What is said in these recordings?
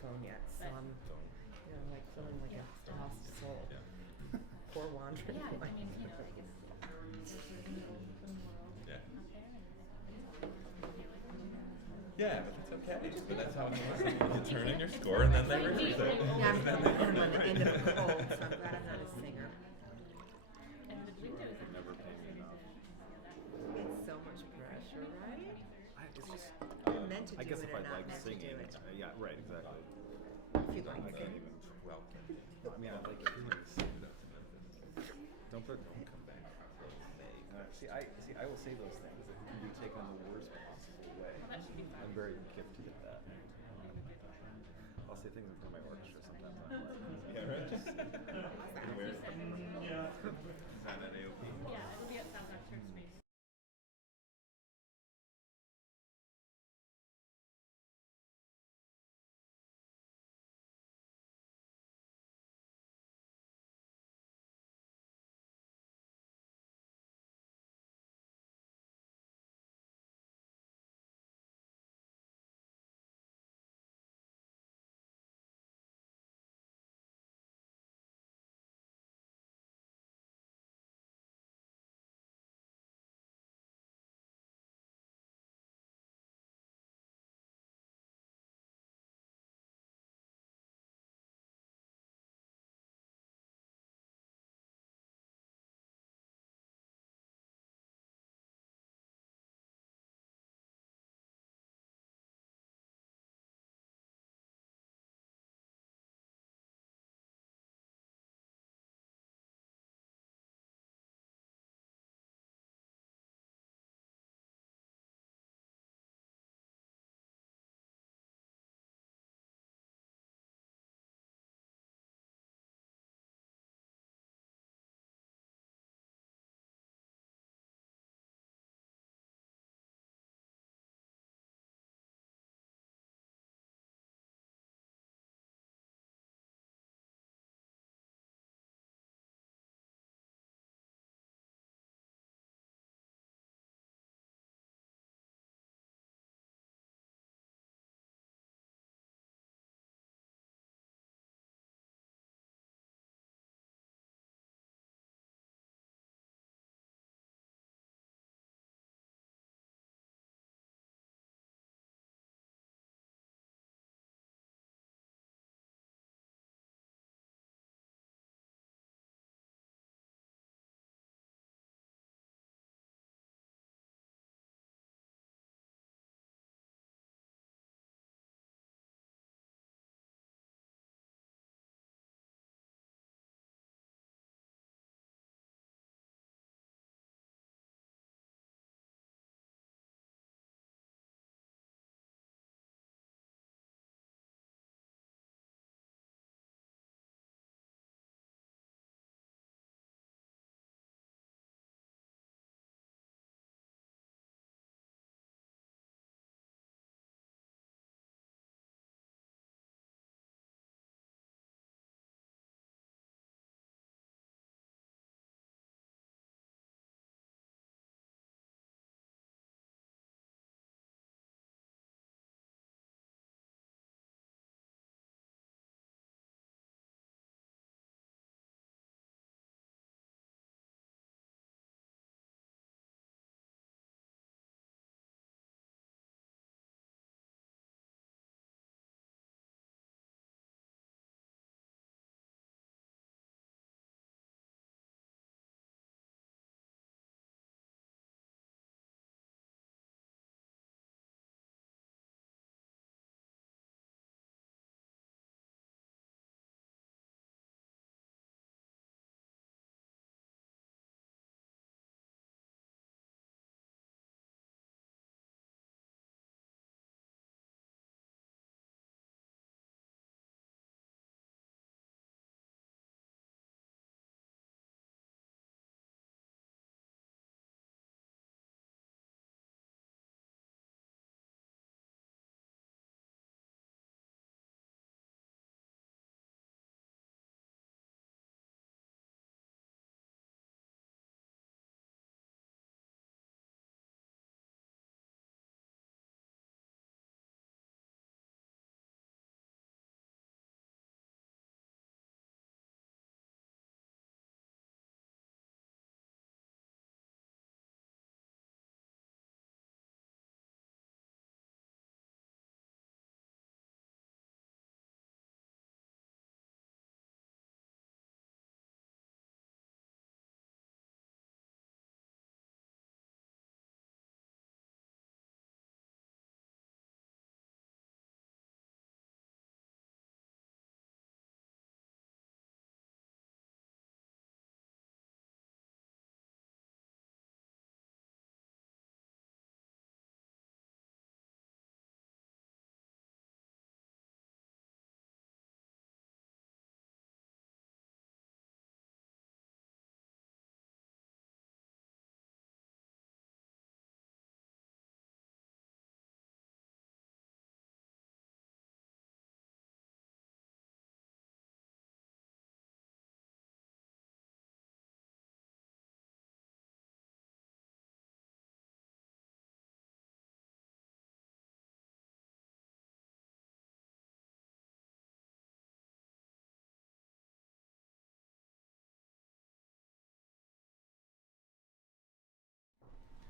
phone yet, so I'm, like feeling like a lost soul. Yeah. Poor wandering Yeah, boy. I mean, like it's there's an open world Yeah. out there, and Yeah, but that's okay. But that's how it works. You turn in your score and then they rehearse it. Yeah, I'm And then on they the end of a cold, so I'm glad I'm not a singer. and the windows They never pay me enough. It's so much pressure, right? It's just, You're meant to I do guess it if or I not like meant to singing, do it. yeah, right, exactly. If you like I can't singing. even. Well, No, I mean, I like don't put. come back. I will say those things that can be taken in the worst possible way. that should be fun. I'm very gifted at that. I'll say things in front of my orchestra sometimes. I'm like, Yeah, right. Where? Yeah, Is that at AOP? it'll be at South Church Space.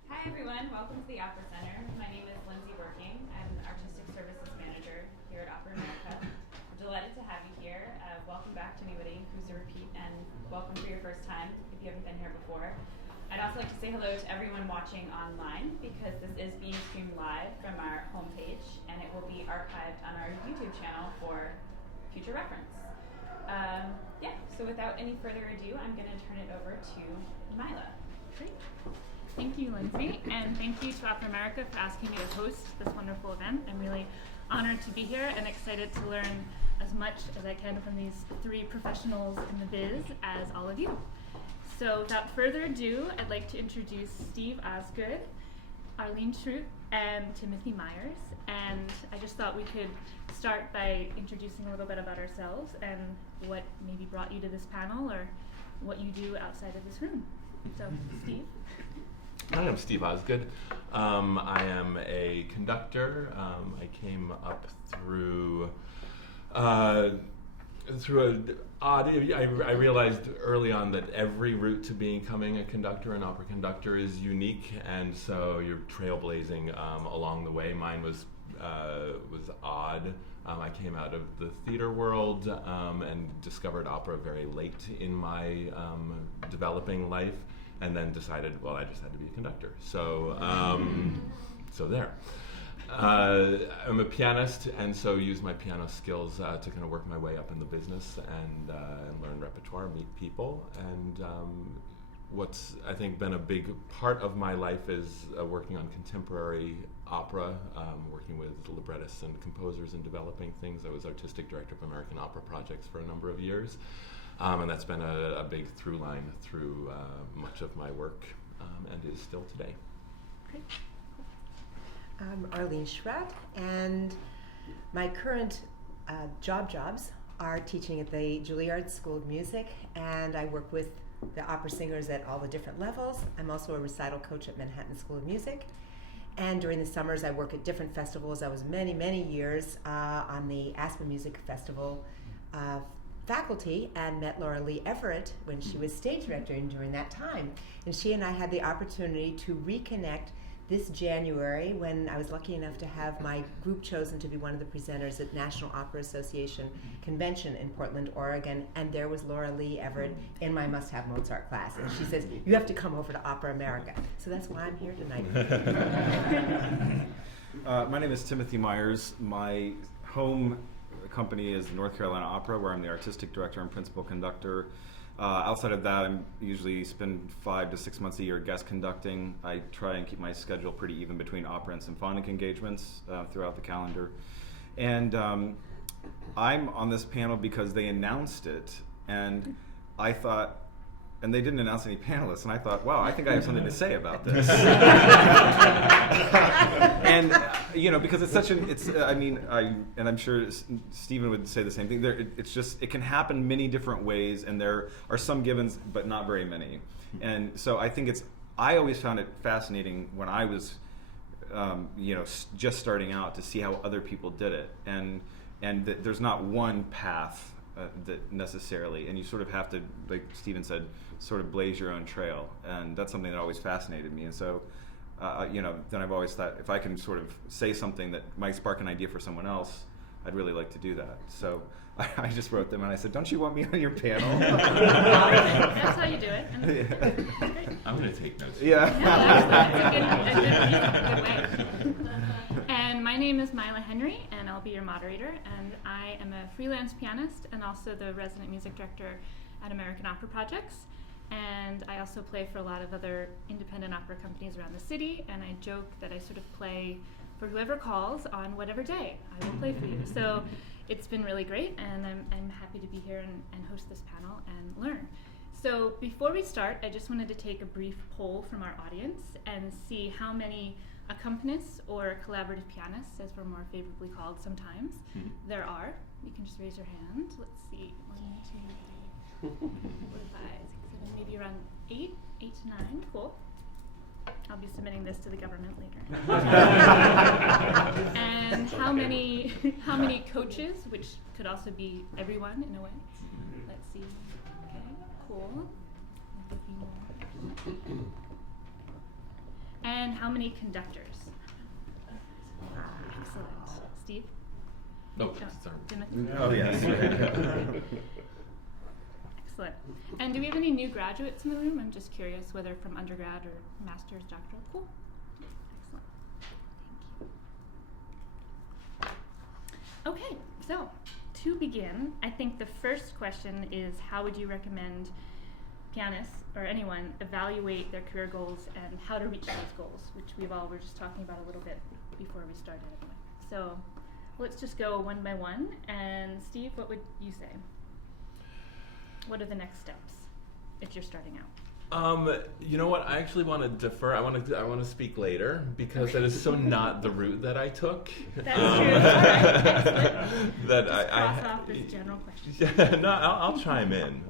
Hi everyone, welcome to the Opera Center. My name is Lindsay Working. I'm the Artistic Services Manager here at Opera America. We're delighted to have you here. Welcome back to anybody who's a repeat, and welcome for your first time if you haven't been here before. I'd also like to say hello to everyone watching online, because this is being streamed live from our homepage, and it will be archived on our YouTube channel for future reference. So without any further ado, I'm going to turn it over to Mila. Great. Thank you, Lindsay, and thank you to Opera America for asking me to host this wonderful event. I'm really honored to be here and excited to learn as much as I can from these three professionals in the biz as all of you. So without further ado, I'd like to introduce Steve Osgood, Arlene Schrute, and Timothy Myers. And I just thought we could start by introducing a little bit about ourselves and what maybe brought you to this panel or what you do outside of this room. So, Steve. Hi, I'm Steve Osgood. I am a conductor. I came up through an odd. I realized early on that every route to becoming a conductor, an opera conductor, is unique, and so you're trailblazing along the way. Mine was odd. I came out of the theater world and discovered opera very late in my developing life, and then decided, well, I just had to be a conductor. So, so there. I'm a pianist, and so use my piano skills to kind of work my way up in the business and learn repertoire, meet people. And what's, I think, been a big part of my life is working on contemporary opera, working with librettists and composers and developing things. I was artistic director of American Opera Projects for a number of years. And that's been a big through line through much of my work, and is still today. Great. I'm Arlene Schrute, and my current jobs are teaching at the Juilliard School of Music, and I work with the opera singers at all the different levels. I'm also a recital coach at Manhattan School of Music, and during the summers I work at different festivals. I was many years on the Aspen Music Festival faculty, and met Laura Lee Everett when she was stage director during that time. And she and I had the opportunity to reconnect this January when I was lucky enough to have my group chosen to be one of the presenters at National Opera Association Convention in Portland, Oregon, and there was Laura Lee Everett in my must-have Mozart class. And she says, you have to come over to Opera America. So that's why I'm here tonight. My name is Timothy Myers. My home company is North Carolina Opera, where I'm the artistic director and principal conductor. Outside of that, I usually spend 5 to 6 months a year guest conducting. I try and keep my schedule pretty even between opera and symphonic engagements throughout the calendar. And I'm on this panel because they announced it, and I thought, and they didn't announce any panelists, and I thought, wow, I think I have something to say about this. And because it's such and I'm sure Stephen would say the same thing. It can happen many different ways, and there are some givens, but not very many. And so I think I always found it fascinating when I was, just starting out, to see how other people did it, and that there's not one path that necessarily, and you sort of have to, like Stephen said, sort of blaze your own trail, and that's something that always fascinated me. And so, then I've always thought, if I can sort of say something that might spark an idea for someone else, I'd really like to do that. So I just wrote them and I said, don't you want me on your panel? That's how you do it. And Yeah. that's great. I'm going to take notes. Yeah, that's a good way. And my name is Mila Henry, and I'll be your moderator. And I am a freelance pianist and also the resident music director at American Opera Projects. And I also play for a lot of other independent opera companies around the city. And I joke that I sort of play for whoever calls on whatever day. I will play for you. So it's been really great, and I'm happy to be here and host this panel and learn. So before we start, I just wanted to take a brief poll from our audience and see how many accompanists or collaborative pianists, as we're more favorably called sometimes, there are. You can just raise your hand. Let's see. 1, 2, 3, 4, 5, 6, 7, maybe around 8 to 9. Cool. I'll be submitting this to the government later. And how many coaches, which could also be everyone in a way. Let's see. Okay, cool. And how many conductors? Excellent. Steve? No, Oh, sorry. Timothy? Oh, yes. Excellent. And do we have any new graduates in the room? I'm just curious whether from undergrad or master's, doctoral. Cool. Excellent. Thank you. Okay, so to begin, I think the first question is, how would you recommend pianists or anyone evaluate their career goals and how to reach those goals, which were just talking about a little bit before we started. So let's just go one by one. And Steve, what would you say? What are the next steps if you're starting out? You know what? I actually want to defer. I want to speak later because that is so not the route that I took. That's true. All right, excellent. That Just I cross off this general question. Yeah, no, I'll chime in.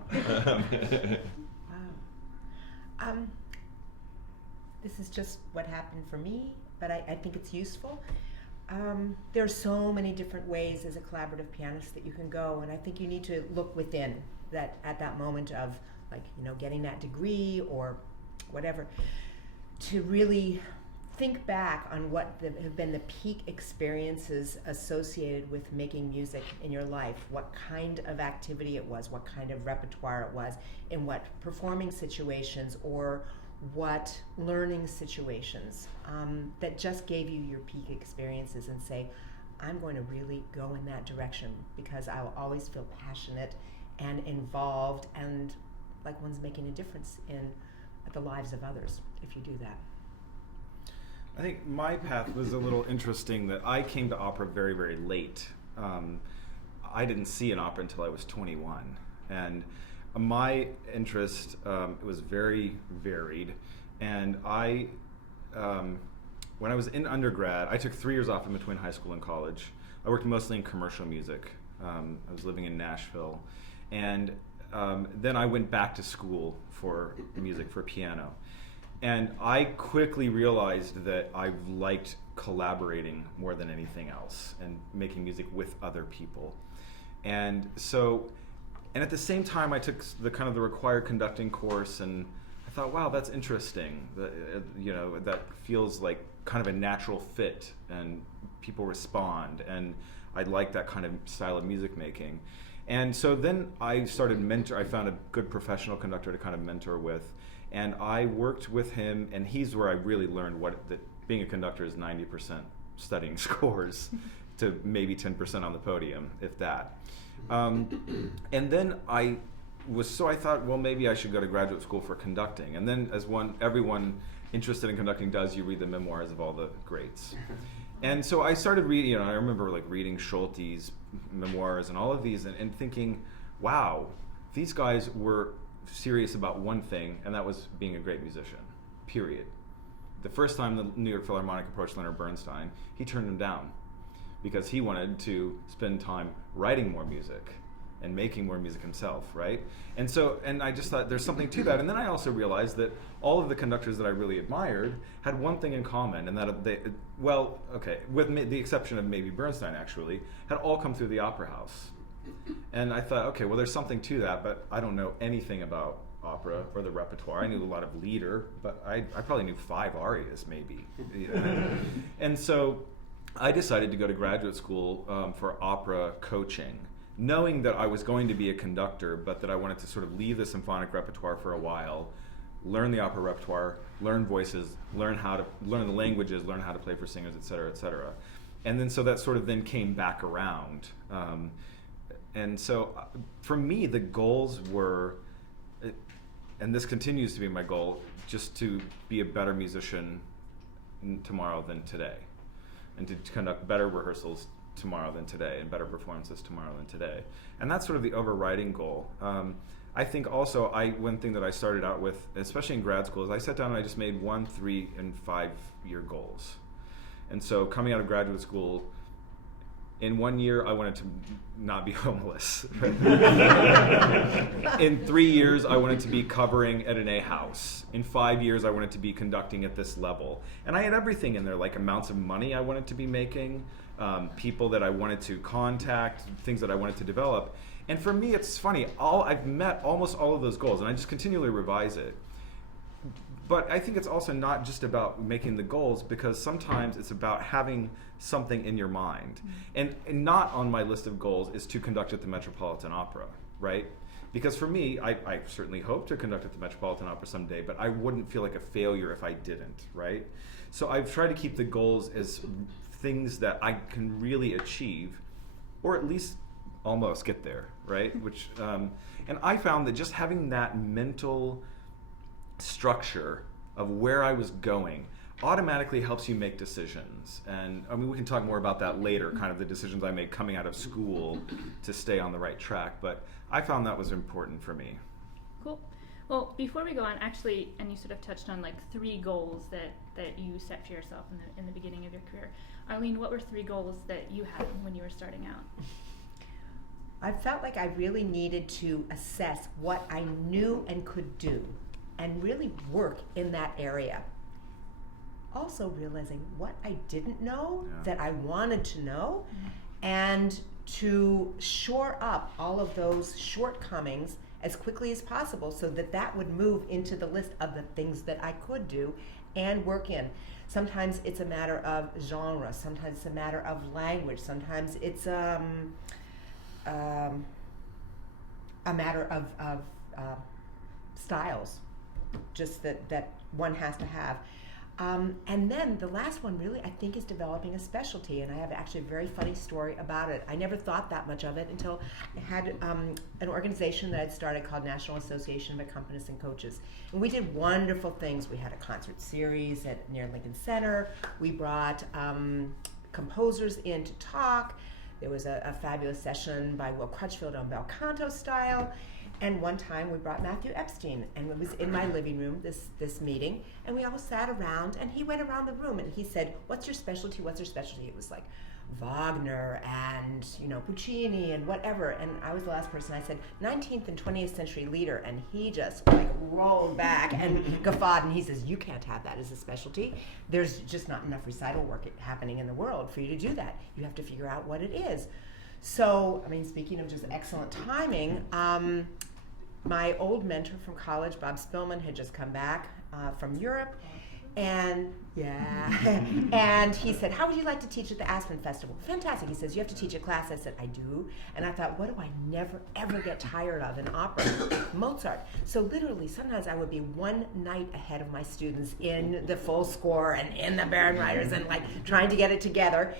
Wow. This is just what happened for me, but I think it's useful. There are so many different ways as a collaborative pianist that you can go, and I think you need to look within that at that moment of, like, getting that degree or whatever, to really think back on what have been the peak experiences associated with making music in your life, what kind of activity it was, what kind of repertoire it was, in what performing situations or what learning situations that just gave you your peak experiences, and say, I'm going to really go in that direction because I will always feel passionate and involved and like one's making a difference in the lives of others if you do that. I think my path was a little interesting, that I came to opera very, very late. I didn't see an opera until I was 21. And my interest was very varied. And when I was in undergrad, I took 3 years off in between high school and college. I worked mostly in commercial music. I was living in Nashville. And then I went back to school for music, for piano. And I quickly realized that I liked collaborating more than anything else and making music with other people. And at the same time, I took the kind of the required conducting course, and I thought, wow, that's interesting. That feels like kind of a natural fit, and people respond, and I like that kind of style of music making. And so then I found a good professional conductor to kind of mentor with, and I worked with him, and he's where I really learned that being a conductor is 90% studying scores to maybe 10% on the podium, if that. And then I thought, well, maybe I should go to graduate school for conducting. And then everyone interested in conducting does, you read the memoirs of all the greats. And so I started reading, I remember reading Scholte's memoirs and all of these and thinking, wow, these guys were serious about one thing, and that was being a great musician, period. The first time the New York Philharmonic approached Leonard Bernstein, he turned him down because he wanted to spend time writing more music and making more music himself, right? And I just thought there's something to that. And then I also realized that all of the conductors that I really admired had one thing in common, and that with the exception of maybe Bernstein actually, had all come through the opera house. And I thought, okay, well, there's something to that, but I don't know anything about opera or the repertoire. I knew a lot of Lieder, but I probably knew 5 arias maybe. And so I decided to go to graduate school for opera coaching, knowing that I was going to be a conductor, but that I wanted to sort of leave the symphonic repertoire for a while, learn the opera repertoire, learn voices, learn the languages, learn how to play for singers, et cetera, et cetera. And then so that sort of then came back around. And so for me, the goals were, and this continues to be my goal, just to be a better musician tomorrow than today, and to conduct better rehearsals tomorrow than today, and better performances tomorrow than today. And that's sort of the overriding goal. I think also one thing that I started out with, especially in grad school, is I sat down and I just made 1, 3, and 5 year goals. And so coming out of graduate school, in 1 year, I wanted to not be homeless. In 3 years, I wanted to be covering at an A house. In 5 years, I wanted to be conducting at this level. And I had everything in there, like amounts of money I wanted to be making, people that I wanted to contact, things that I wanted to develop. And for me, it's funny, I've met almost all of those goals, and I just continually revise it. But I think it's also not just about making the goals, because sometimes it's about having something in your mind. And not on my list of goals is to conduct at the Metropolitan Opera, right? Because for me, I certainly hope to conduct at the Metropolitan Opera someday, but I wouldn't feel like a failure if I didn't, right? So I've tried to keep the goals as things that I can really achieve, or at least almost get there, right? Which, and I found that just having that mental structure of where I was going automatically helps you make decisions. And I mean, we can talk more about that later, kind of the decisions I made coming out of school to stay on the right track, but I found that was important for me. Cool. Well, before we go on, actually, and you sort of touched on like 3 goals that you set for yourself in the beginning of your career. Arlene, what were 3 goals that you had when you were starting out? I felt like I really needed to assess what I knew and could do and really work in that area. Also realizing what I didn't know that I wanted to know, and to shore up all of those shortcomings as quickly as possible so that would move into the list of the things that I could do and work in. Sometimes it's a matter of genre, sometimes it's a matter of language, sometimes it's a matter of styles, just that one has to have. And then the last one really, I think, is developing a specialty, and I have actually a very funny story about it. I never thought that much of it until I had an organization that I'd started called National Association of Accompanists and Coaches. And we did wonderful things. We had a concert series near Lincoln Center. We brought composers in to talk. There was a fabulous session by Will Crutchfield on bel canto style. And one time we brought Matthew Epstein, and it was in my living room, this meeting, and we all sat around, and he went around the room and he said, "What's your specialty? What's your specialty?" It was like Wagner and Puccini and whatever. And I was the last person. I said 19th and 20th century leader, and he just like rolled back and guffawed, and he says, "You can't have that as a specialty. There's just not enough recital work happening in the world for you to do that. You have to figure out what it is." So, I mean, speaking of just excellent timing, my old mentor from college, Bob Spillman, had just come back from Europe, and and he said, "How would you like to teach at the Aspen Festival?" "Fantastic." He says, "You have to teach a class." I said, "I do." And I thought, what do I never ever get tired of in opera? Mozart. So literally, sometimes I would be one night ahead of my students in the full score and in the Barenreiters and like trying to get it together.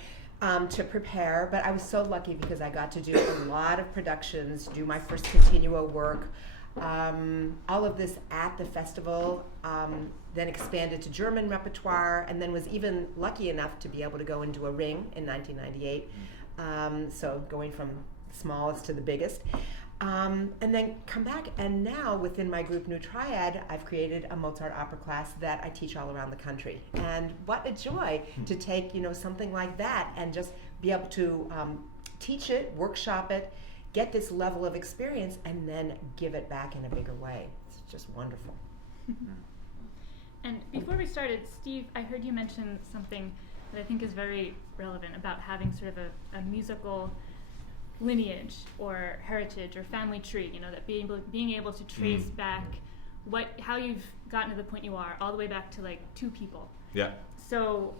To prepare, but I was so lucky because I got to do a lot of productions, do my first continuo work, all of this at the festival, then expanded to German repertoire, and then was even lucky enough to be able to go into a ring in 1998, so going from the smallest to the biggest. And then come back, and now within my group New Triad, I've created a Mozart opera class that I teach all around the country. And what a joy to take, something like that and just be able to teach it, workshop it, get this level of experience, and then give it back in a bigger way. It's just wonderful. And before we started, Steve, I heard you mention something that I think is very relevant about having sort of a musical lineage or heritage or family tree, that being able to trace back how you've gotten to the point you are all the way back to like 2 people. Yeah. So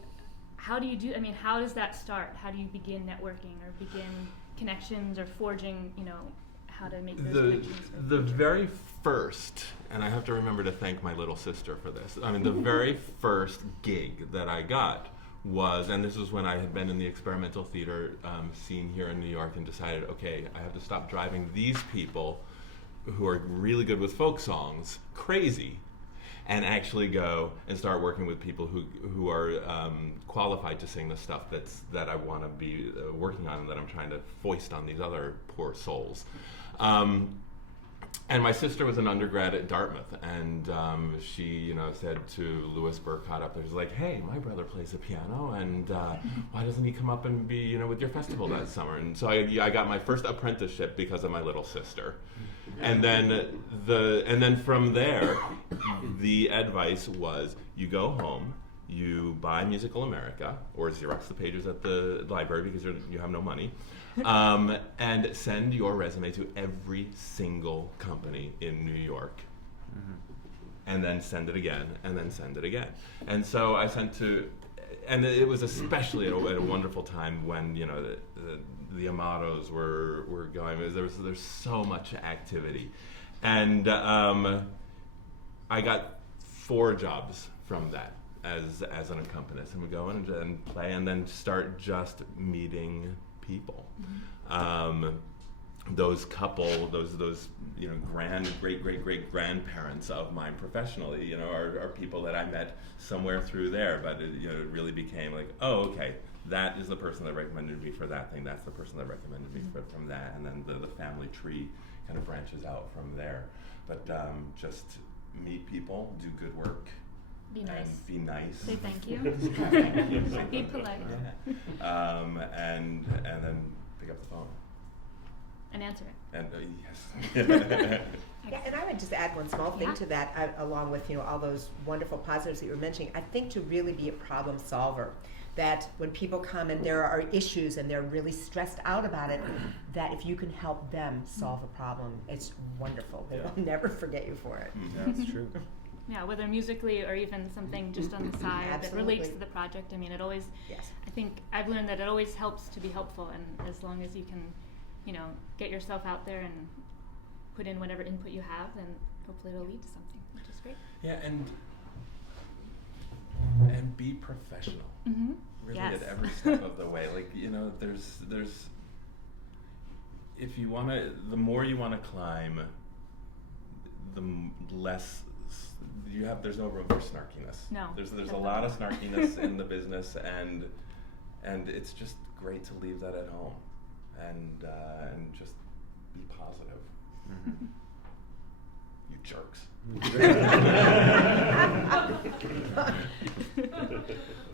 how do you how does that start? How do you begin networking or begin connections or forging, how to make those connections? The very first, and I have to remember to thank my little sister for this, the very first gig that I got was, and this was when I had been in the experimental theater scene here in New York and decided, okay, I have to stop driving these people who are really good with folk songs crazy and actually go and start working with people who are qualified to sing the stuff that I want to be working on and that I'm trying to foist on these other poor souls. And my sister was an undergrad at Dartmouth, and she, said to Louis Burkott up there, she's like, "Hey, my brother plays the piano, and why doesn't he come up and be, with your festival that summer?" And so I got my first apprenticeship because of my little sister, and then from there, the advice was, you go home, you buy Musical America or Xerox the pages at the library because you have no money. And send your resume to every single company in New York. and then send it again, and then send it again. And so I sent to, and it was especially at a wonderful time when, you know, the Amatos were going. There's so much activity, and I got 4 jobs from that as an accompanist, and we go in and play, and then start just meeting people. Those couple, those you know, great grandparents of mine professionally, you know, are people that I met somewhere through there, but you know, it really became like, oh, okay, that is the person that recommended me for that thing, that's the person that recommended me from that, and then the family tree kind of branches out from there. But just meet people, do good work, Be nice. and be nice. Say thank you. Thank you. Be polite. Yeah. And then pick up the phone. And answer it. And yes. Yeah, and I would just add one small thing Yeah. to that, along with, you know, all those wonderful positives that you were mentioning. I think to really be a problem solver, that when people come and there are issues and they're really stressed out about it, that if you can help them solve a problem, it's wonderful. They will never forget you for it. Yeah, that's true. Yeah, whether musically or even something just on the side that relates Absolutely. to the project. I mean, it always, Yes. I think I've learned that it always helps to be helpful, and as long as you can, you know, get yourself out there and put in whatever input you have, then hopefully it'll lead to something, which is great. Yeah, and be professional. Mm-hmm. Really, Yes. at every step of the way. Like, you know, there's if you want to, the more you want to climb, less you have. There's no room for snarkiness. No, There's a definitely. lot of snarkiness in the business, and it's just great to leave that at home, and just be positive. Mm-hmm. You jerks.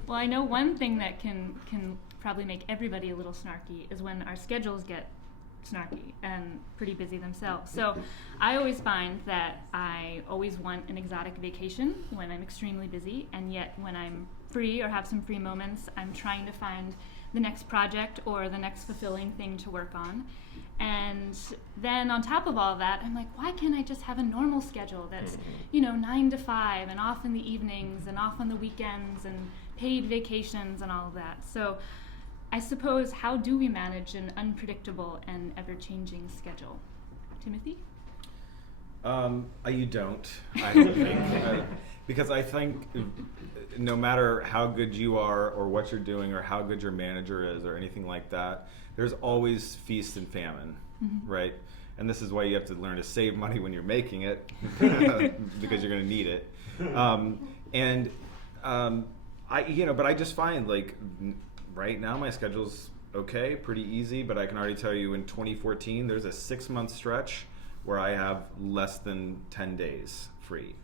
Well, I know one thing that can probably make everybody a little snarky is when our schedules get snarky and pretty busy themselves. So I always find that I always want an exotic vacation when I'm extremely busy, and yet when I'm free or have some free moments, I'm trying to find the next project or the next fulfilling thing to work on. And then on top of all that, I'm like, why can't I just have a normal schedule that's, you know, 9 to 5 and off in the evenings and off on the weekends and paid vacations and all of that. So I suppose, how do we manage an unpredictable and ever-changing schedule? Timothy? You don't, I don't think. Because I think no matter how good you are or what you're doing or how good your manager is or anything like that, there's always feast and famine, right? And this is why you have to learn to save money when you're making it because you're going to need it. But I just find, like, right now my schedule's okay, pretty easy, but I can already tell you in 2014 there's a 6-month stretch where I have less than 10 days free,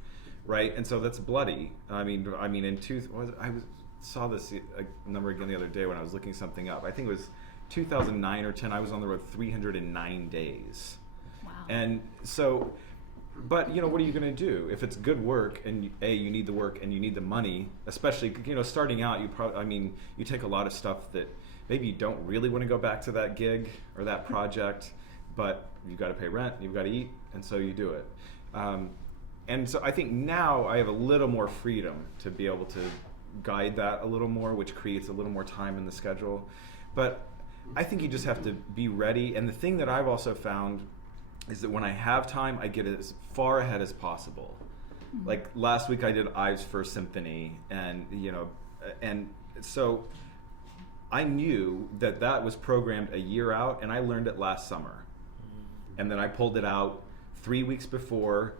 right? And so that's bloody. I mean, saw this number again the other day when I was looking something up. I think it was 2009 or 10. I was on the road 309 days. Wow. And so, but, you know, what are you going to do if it's good work and you need the work and you need the money, especially, you know, starting out, you take a lot of stuff that maybe you don't really want to go back to that gig or that project, but you've got to pay rent, you've got to eat, and so you do it. And so I think now I have a little more freedom to be able to guide that a little more, which creates a little more time in the schedule. But I think you just have to be ready. And the thing that I've also found is that when I have time, I get as far ahead as possible. Mm-hmm. Like last week I did Ives First Symphony, and so I knew that was programmed a year out, and I learned it last summer. And then I pulled it out 3 weeks before.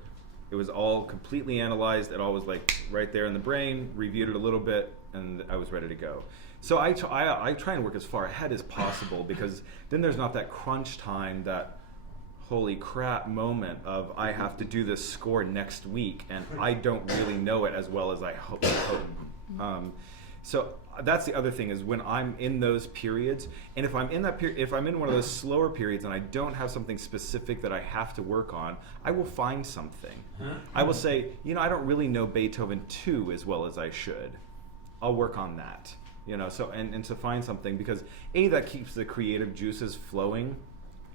It was all completely analyzed. It all was like right there in the brain, reviewed it a little bit, and I was ready to go. So I try and work as far ahead as possible, because then there's not that crunch time, that holy crap moment of I have to do this score next week and I don't really know it as well as I hope. So that's the other thing, is when I'm in those periods, and if I'm in that period, if I'm in one of those slower periods and I don't have something specific that I have to work on, I will find something. I will say, you know, I don't really know Beethoven 2 as well as I should. I'll work on that. You know, so and to find something, because that keeps the creative juices flowing,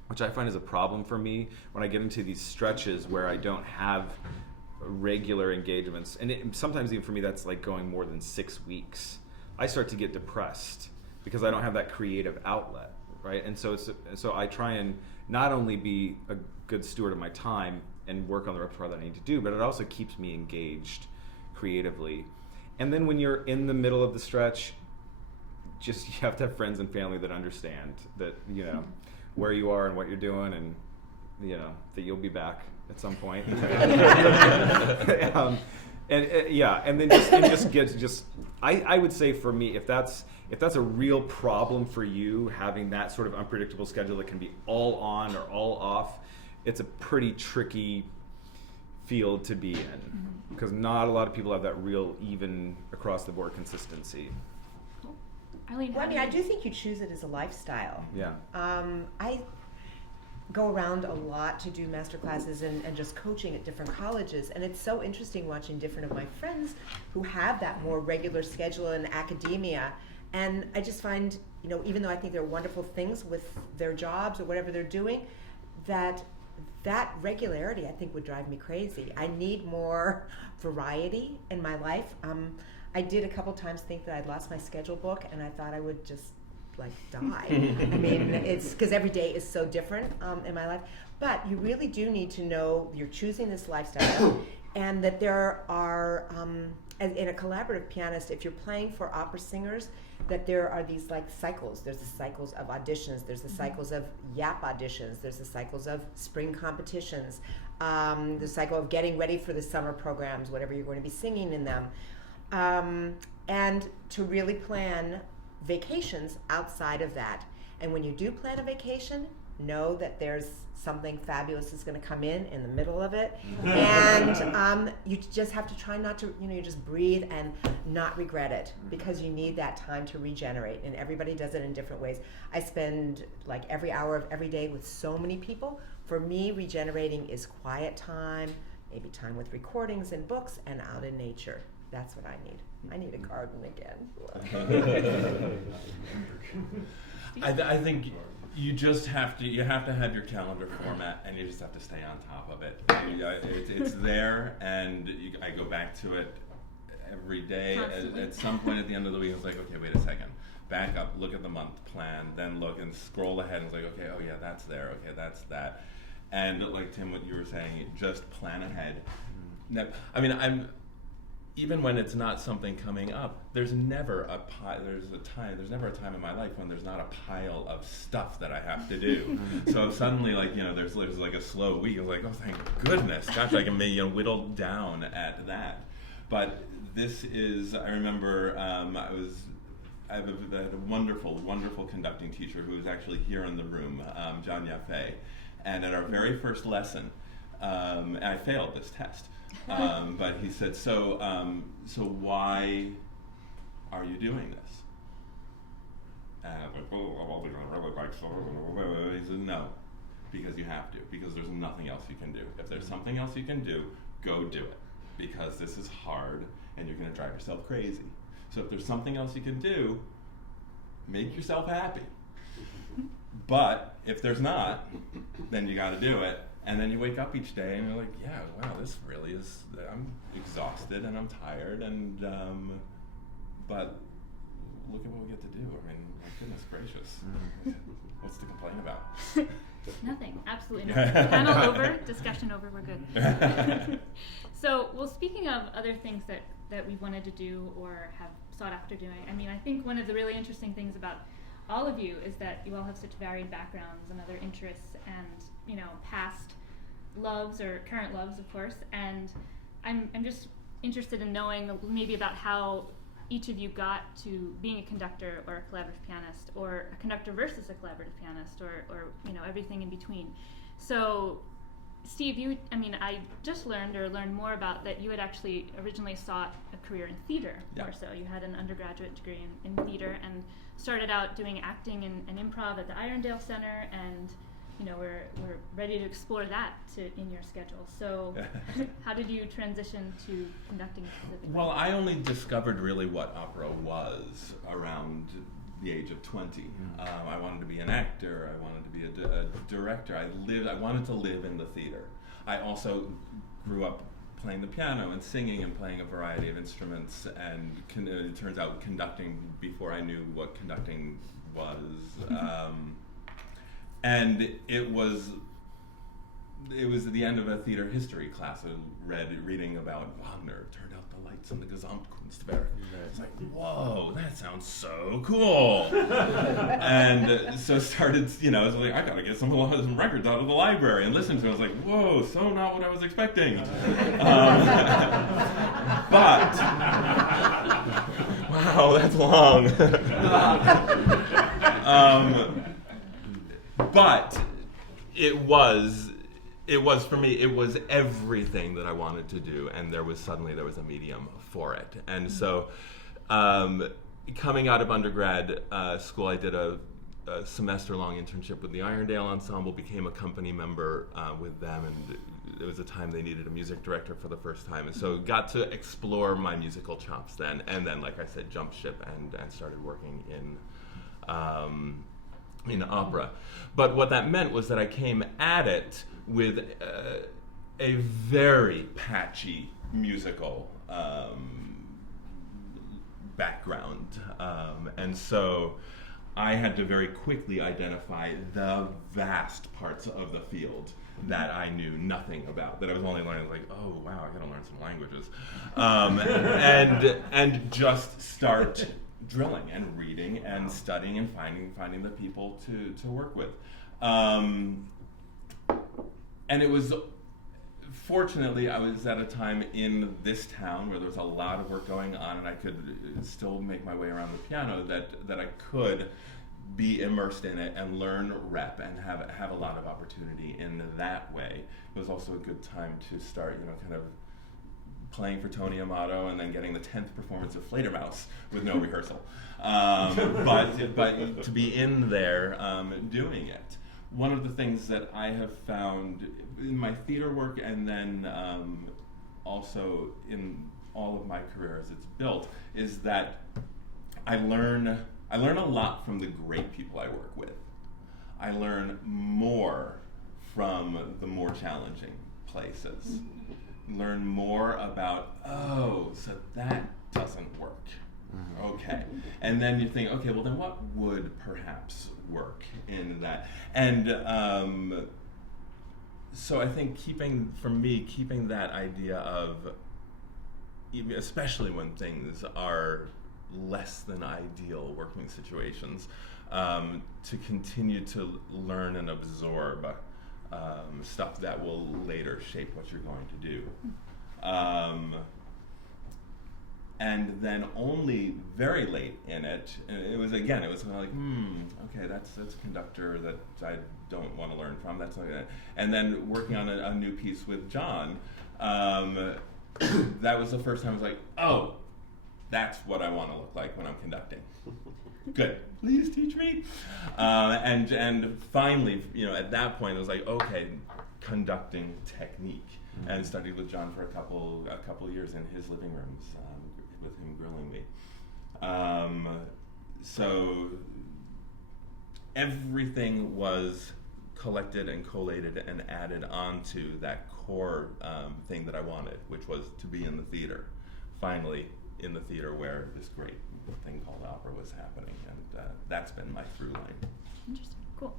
which I find is a problem for me when I get into these stretches where I don't have regular engagements, and sometimes even for me that's like going more than 6 weeks, I start to get depressed because I don't have that creative outlet, right? And so I try and not only be a good steward of my time and work on the repertoire that I need to do, but it also keeps me engaged creatively. And then when you're in the middle of the stretch, just you have to have friends and family that understand that, you know, where you are and what you're doing, and you know that you'll be back at some point. And then I would say for me, if that's a real problem for you, having that sort of unpredictable schedule that can be all on or all off, it's a pretty tricky field to be in, because not a lot of people have that real even across the board consistency. Cool. Arlene, Well, I mean, I do think you choose it as a lifestyle. Yeah. I go around a lot to do master classes and just coaching at different colleges, and it's so interesting watching different of my friends who have that more regular schedule in academia. And I just find, you know, even though I think there are wonderful things with their jobs or whatever they're doing, that regularity I think would drive me crazy. I need more variety in my life. I did a couple times think that I'd lost my schedule book, and I thought I would just like die. I mean, it's because every day is so different in my life. But you really do need to know you're choosing this lifestyle, and that there are, in a collaborative pianist, if you're playing for opera singers, that there are these like cycles. There's the cycles of auditions. There's the cycles of YAP auditions. There's the cycles of spring competitions. The cycle of getting ready for the summer programs, whatever you're going to be singing in them. And to really plan vacations outside of that. And when you do plan a vacation, know that there's something fabulous that's going to come in the middle of it. And you just have to try not to, you just breathe and not regret it, because you need that time to regenerate. And everybody does it in different ways. I spend like every hour of every day with so many people. For me, regenerating is quiet time, maybe time with recordings and books, and out in nature. That's what I need. I need a garden again. I think you just have to have your calendar format, and you just have to stay on top of it. It's there, and I go back to it every day. At some point at the end of the week, I was like, okay, wait a second. Back up, look at the month plan, then look and scroll ahead, and it's like, okay, oh yeah, that's there, okay, that's that. And like Tim, what you were saying, just plan ahead. I mean, even when it's not something coming up, there's never a time in my life when there's not a pile of stuff that I have to do. So suddenly, like, there's like a slow week. I was like, oh, thank goodness, gosh, I can whittle down at that. But this is, I remember, I had a wonderful, wonderful conducting teacher who was actually here in the room, John Yaffe. And at our very first lesson, and I failed this test. But he said, so why are you doing this? And I went, oh, he said, no, because you have to, because there's nothing else you can do. If there's something else you can do, go do it, because this is hard and you're going to drive yourself crazy. So if there's something else you can do, make yourself happy. But if there's not, then you got to do it. And then you wake up each day and you're like, yeah, wow, this really is, I'm exhausted and I'm tired, and but look at what we get to do. I mean, my goodness gracious. What's to complain about? Nothing, absolutely nothing. Panel over, discussion over, we're good. So, well, speaking of other things that we wanted to do or have sought after doing, I mean, I think one of the really interesting things about all of you is that you all have such varied backgrounds and other interests and, past loves or current loves, of course. And I'm just interested in knowing maybe about how each of you got to being a conductor or a collaborative pianist, or a conductor versus a collaborative pianist, or everything in between. So, Steve, I just learned more about that you had actually originally sought a career in theater, or so. You had an undergraduate degree in theater and started out doing acting and improv at the Irondale Center, and we're ready to explore that in your schedule. So how did you transition to conducting specifically? Well, I only discovered really what opera was around the age of 20. I wanted to be an actor. I wanted to be a director. I wanted to live in the theater. I also grew up playing the piano and singing and playing a variety of instruments, and it turns out conducting before I knew what conducting was. And it was at the end of a theater history class. I reading about Wagner, turned out the lights in the Gesamtkunstwerk. It's like, whoa, that sounds so cool. And so started, I was like, I gotta get some records out of the library and listen to it. I was like, whoa, so not what I was expecting. But, wow, that's long. But it was for me, it was everything that I wanted to do, and there was a medium for it. And so coming out of undergrad school, I did a semester-long internship with the Irondale Ensemble, became a company member with them, and there was a time they needed a music director for the first time, and so got to explore my musical chops then, and then, like I said, jumped ship and started working in opera. But what that meant was that I came at it with a very patchy musical background, and so I had to very quickly identify the vast parts of the field that I knew nothing about, that I was only learning, like, oh wow, I gotta learn some languages, and just start drilling and reading and studying and finding the people to work with. And it was, fortunately, I was at a time in this town where there was a lot of work going on, and I could still make my way around the piano, that I could be immersed in it and learn rep and have a lot of opportunity in that way. It was also a good time to start, kind of playing for Tony Amato and then getting the 10th performance of Fledermaus with no rehearsal. But to be in there doing it. One of the things that I have found in my theater work, and then also in all of my career as it's built, is that I learn a lot from the great people I work with. I learn more from the more challenging places. Learn more about, so that doesn't work. Okay. And then you think, okay, well then what would perhaps work in that? And so I think keeping that idea of, especially when things are less than ideal working situations, to continue to learn and absorb stuff that will later shape what you're going to do. And then only very late in it, it was kind of like, okay, that's a conductor that I don't want to learn from. That's like that. And then working on a new piece with John, that was the first time I was like, oh, that's what I want to look like when I'm conducting. Good, please teach me. And finally, at that point, it was like, okay, conducting technique, and studied with John for a couple of years in his living rooms, with him grilling me. So everything was collected and collated and added onto that core thing that I wanted, which was to be in the theater. Finally, in the theater where this great thing called opera was happening, and that's been my through line. Interesting, cool.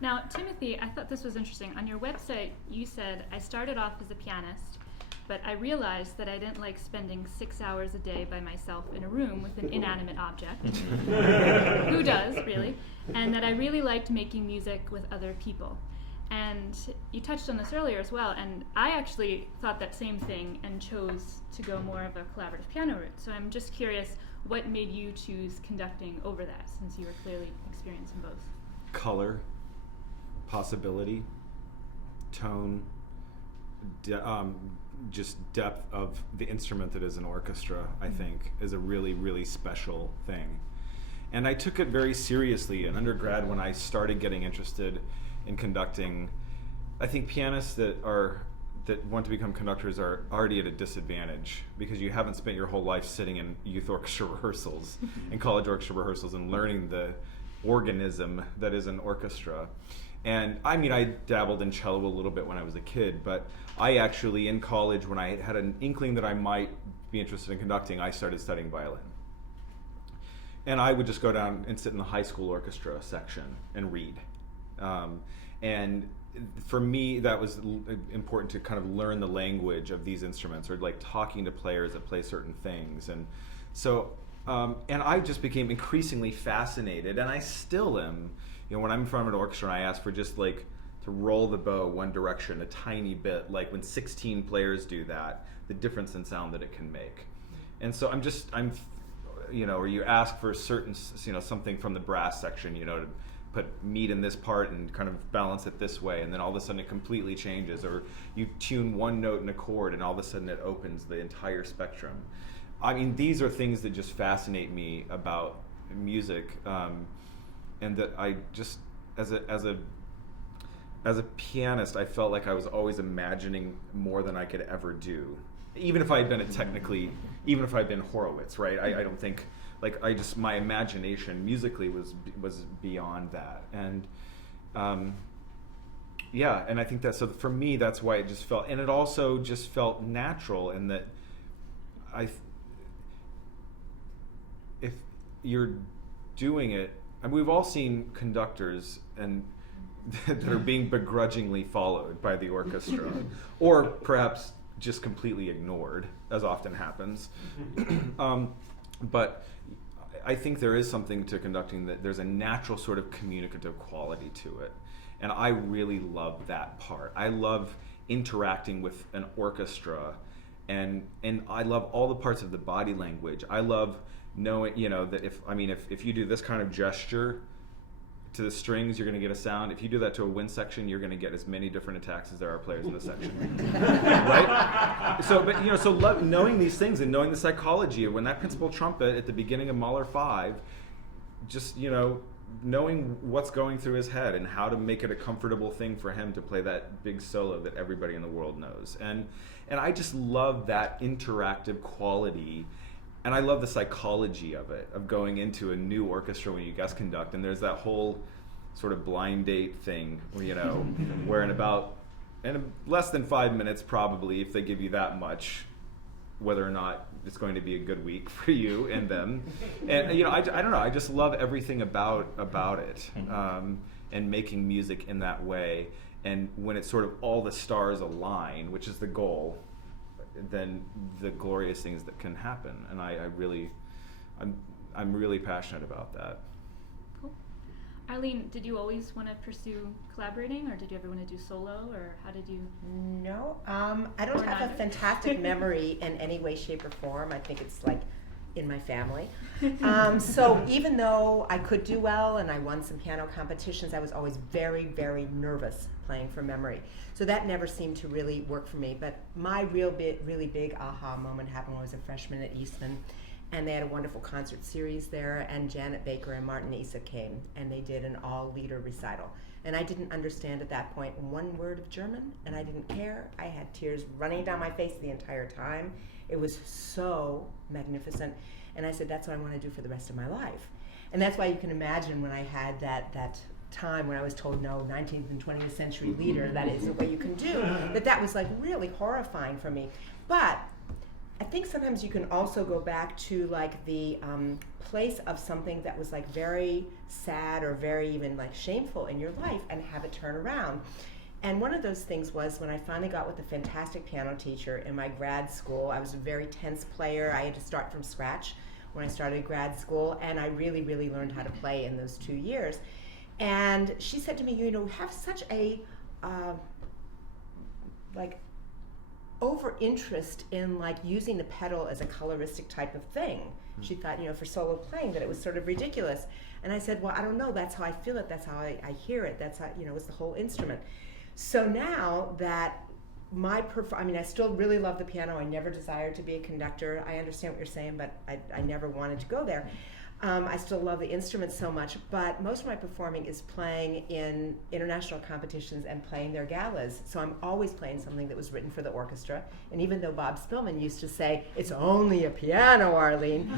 Now, Timothy, I thought this was interesting. On your website, you said, I started off as a pianist, but I realized that I didn't like spending 6 hours a day by myself in a room with an inanimate object. Who does, really? And that I really liked making music with other people. And you touched on this earlier as well, and I actually thought that same thing and chose to go more of a collaborative piano route. So I'm just curious, what made you choose conducting over that, since you were clearly experienced in both? Color, possibility, tone, just depth of the instrument that is an orchestra, I think, is a really, really special thing. And I took it very seriously in undergrad when I started getting interested in conducting. I think pianists that want to become conductors are already at a disadvantage because you haven't spent your whole life sitting in youth orchestra rehearsals and college orchestra rehearsals and learning the organism that is an orchestra. And I mean, I dabbled in cello a little bit when I was a kid, but I actually, in college, when I had an inkling that I might be interested in conducting, I started studying violin. And I would just go down and sit in the high school orchestra section and read. And for me, that was important to kind of learn the language of these instruments, or like talking to players that play certain things. And so, and I just became increasingly fascinated, and I still am. You know, when I'm in front of an orchestra and I ask for just like to roll the bow one direction a tiny bit, like when 16 players do that, the difference in sound that it can make. And so I'm, you know, or you ask for certain, you know, something from the brass section, you know, to put meat in this part and kind of balance it this way, and then all of a sudden it completely changes. Or you tune one note in a chord and all of a sudden it opens the entire spectrum. I mean, these are things that just fascinate me about music, and that I just, as a pianist, I felt like I was always imagining more than I could ever do. Even if I had been even if I'd been Horowitz, right? I don't think, like, my imagination musically was beyond that. And yeah, and I think that, so for me, that's why it just felt, and it also just felt natural in that if you're doing it, and we've all seen conductors and that are being begrudgingly followed by the orchestra, or perhaps just completely ignored, as often happens. But I think there is something to conducting that there's a natural sort of communicative quality to it. And I really love that part. I love interacting with an orchestra, and I love all the parts of the body language. I love knowing, you know, that if you do this kind of gesture to the strings, you're going to get a sound. If you do that to a wind section, you're going to get as many different attacks as there are players in the section. Right? So, but you know, so knowing these things and knowing the psychology of when that principal trumpet at the beginning of Mahler 5, just, you know, knowing what's going through his head and how to make it a comfortable thing for him to play that big solo that everybody in the world knows. And I just love that interactive quality. And I love the psychology of it, of going into a new orchestra when you guest conduct, and there's that whole sort of blind date thing, you know, where in less than 5 minutes probably, if they give you that much, whether or not it's going to be a good week for you and them. And you know, I don't know, I just love everything about it, and making music in that way. And when it's sort of all the stars align, which is the goal, then the glorious things that can happen. And I'm really passionate about that. Cool. Arlene, did you always want to pursue collaborating, or did you ever want to do solo, or how did you? No, I don't have a fantastic memory in any way, shape, or form. I think it's like in my family. So even though I could do well and I won some piano competitions, I was always very, very nervous playing from memory. So that never seemed to really work for me. But my really big aha moment happened when I was a freshman at Eastman, and they had a wonderful concert series there, and Janet Baker and Martin Issa came, and they did an all-leader recital. And I didn't understand at that point one word of German, and I didn't care. I had tears running down my face the entire time. It was so magnificent. And I said, that's what I want to do for the rest of my life. And that's why you can imagine when I had that time when I was told, no, 19th and 20th century leader, that isn't what you can do, that was like really horrifying for me. But I think sometimes you can also go back to like the place of something that was like very sad or very even like shameful in your life and have it turn around. And one of those things was when I finally got with a fantastic piano teacher in my grad school. I was a very tense player. I had to start from scratch when I started grad school, and I really, really learned how to play in those 2 years. And she said to me, you know, have such a like over interest in like using the pedal as a coloristic type of thing. She thought, you know, for solo playing that it was sort of ridiculous. And I said, well, I don't know, that's how I feel it, that's how I hear it, that's how, you know, it's the whole instrument. So now that I still really love the piano. I never desired to be a conductor. I understand what you're saying, but I never wanted to go there. I still love the instruments so much, but most of my performing is playing in international competitions and playing their galas. So I'm always playing something that was written for the orchestra. And even though Bob Spillman used to say, it's only a piano, Arlene,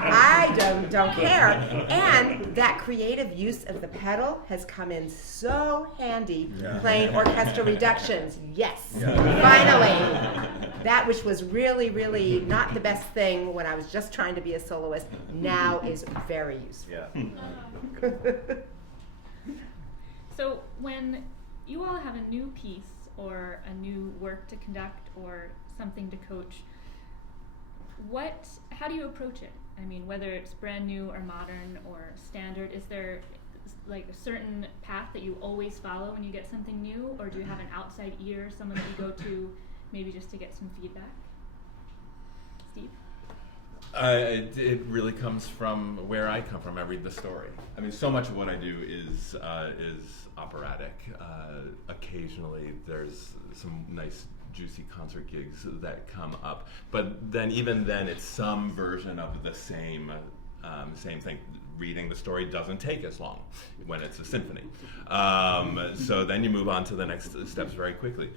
I don't care. And that creative use of the pedal has come in so handy playing orchestra reductions. Yes, finally. That which was really, really not the best thing when I was just trying to be a soloist, now is very useful. Yeah. So when you all have a new piece or a new work to conduct or something to coach, how do you approach it? I mean, whether it's brand new or modern or standard, is there like a certain path that you always follow when you get something new, or do you have an outside ear, someone that you go to maybe just to get some feedback? Steve? It really comes from where I come from. I read the story. I mean, so much of what I do is operatic. Occasionally, there's some nice, juicy concert gigs that come up, but then even then, it's some version of the same thing. Reading the story doesn't take as long when it's a symphony. So then you move on to the next steps very quickly.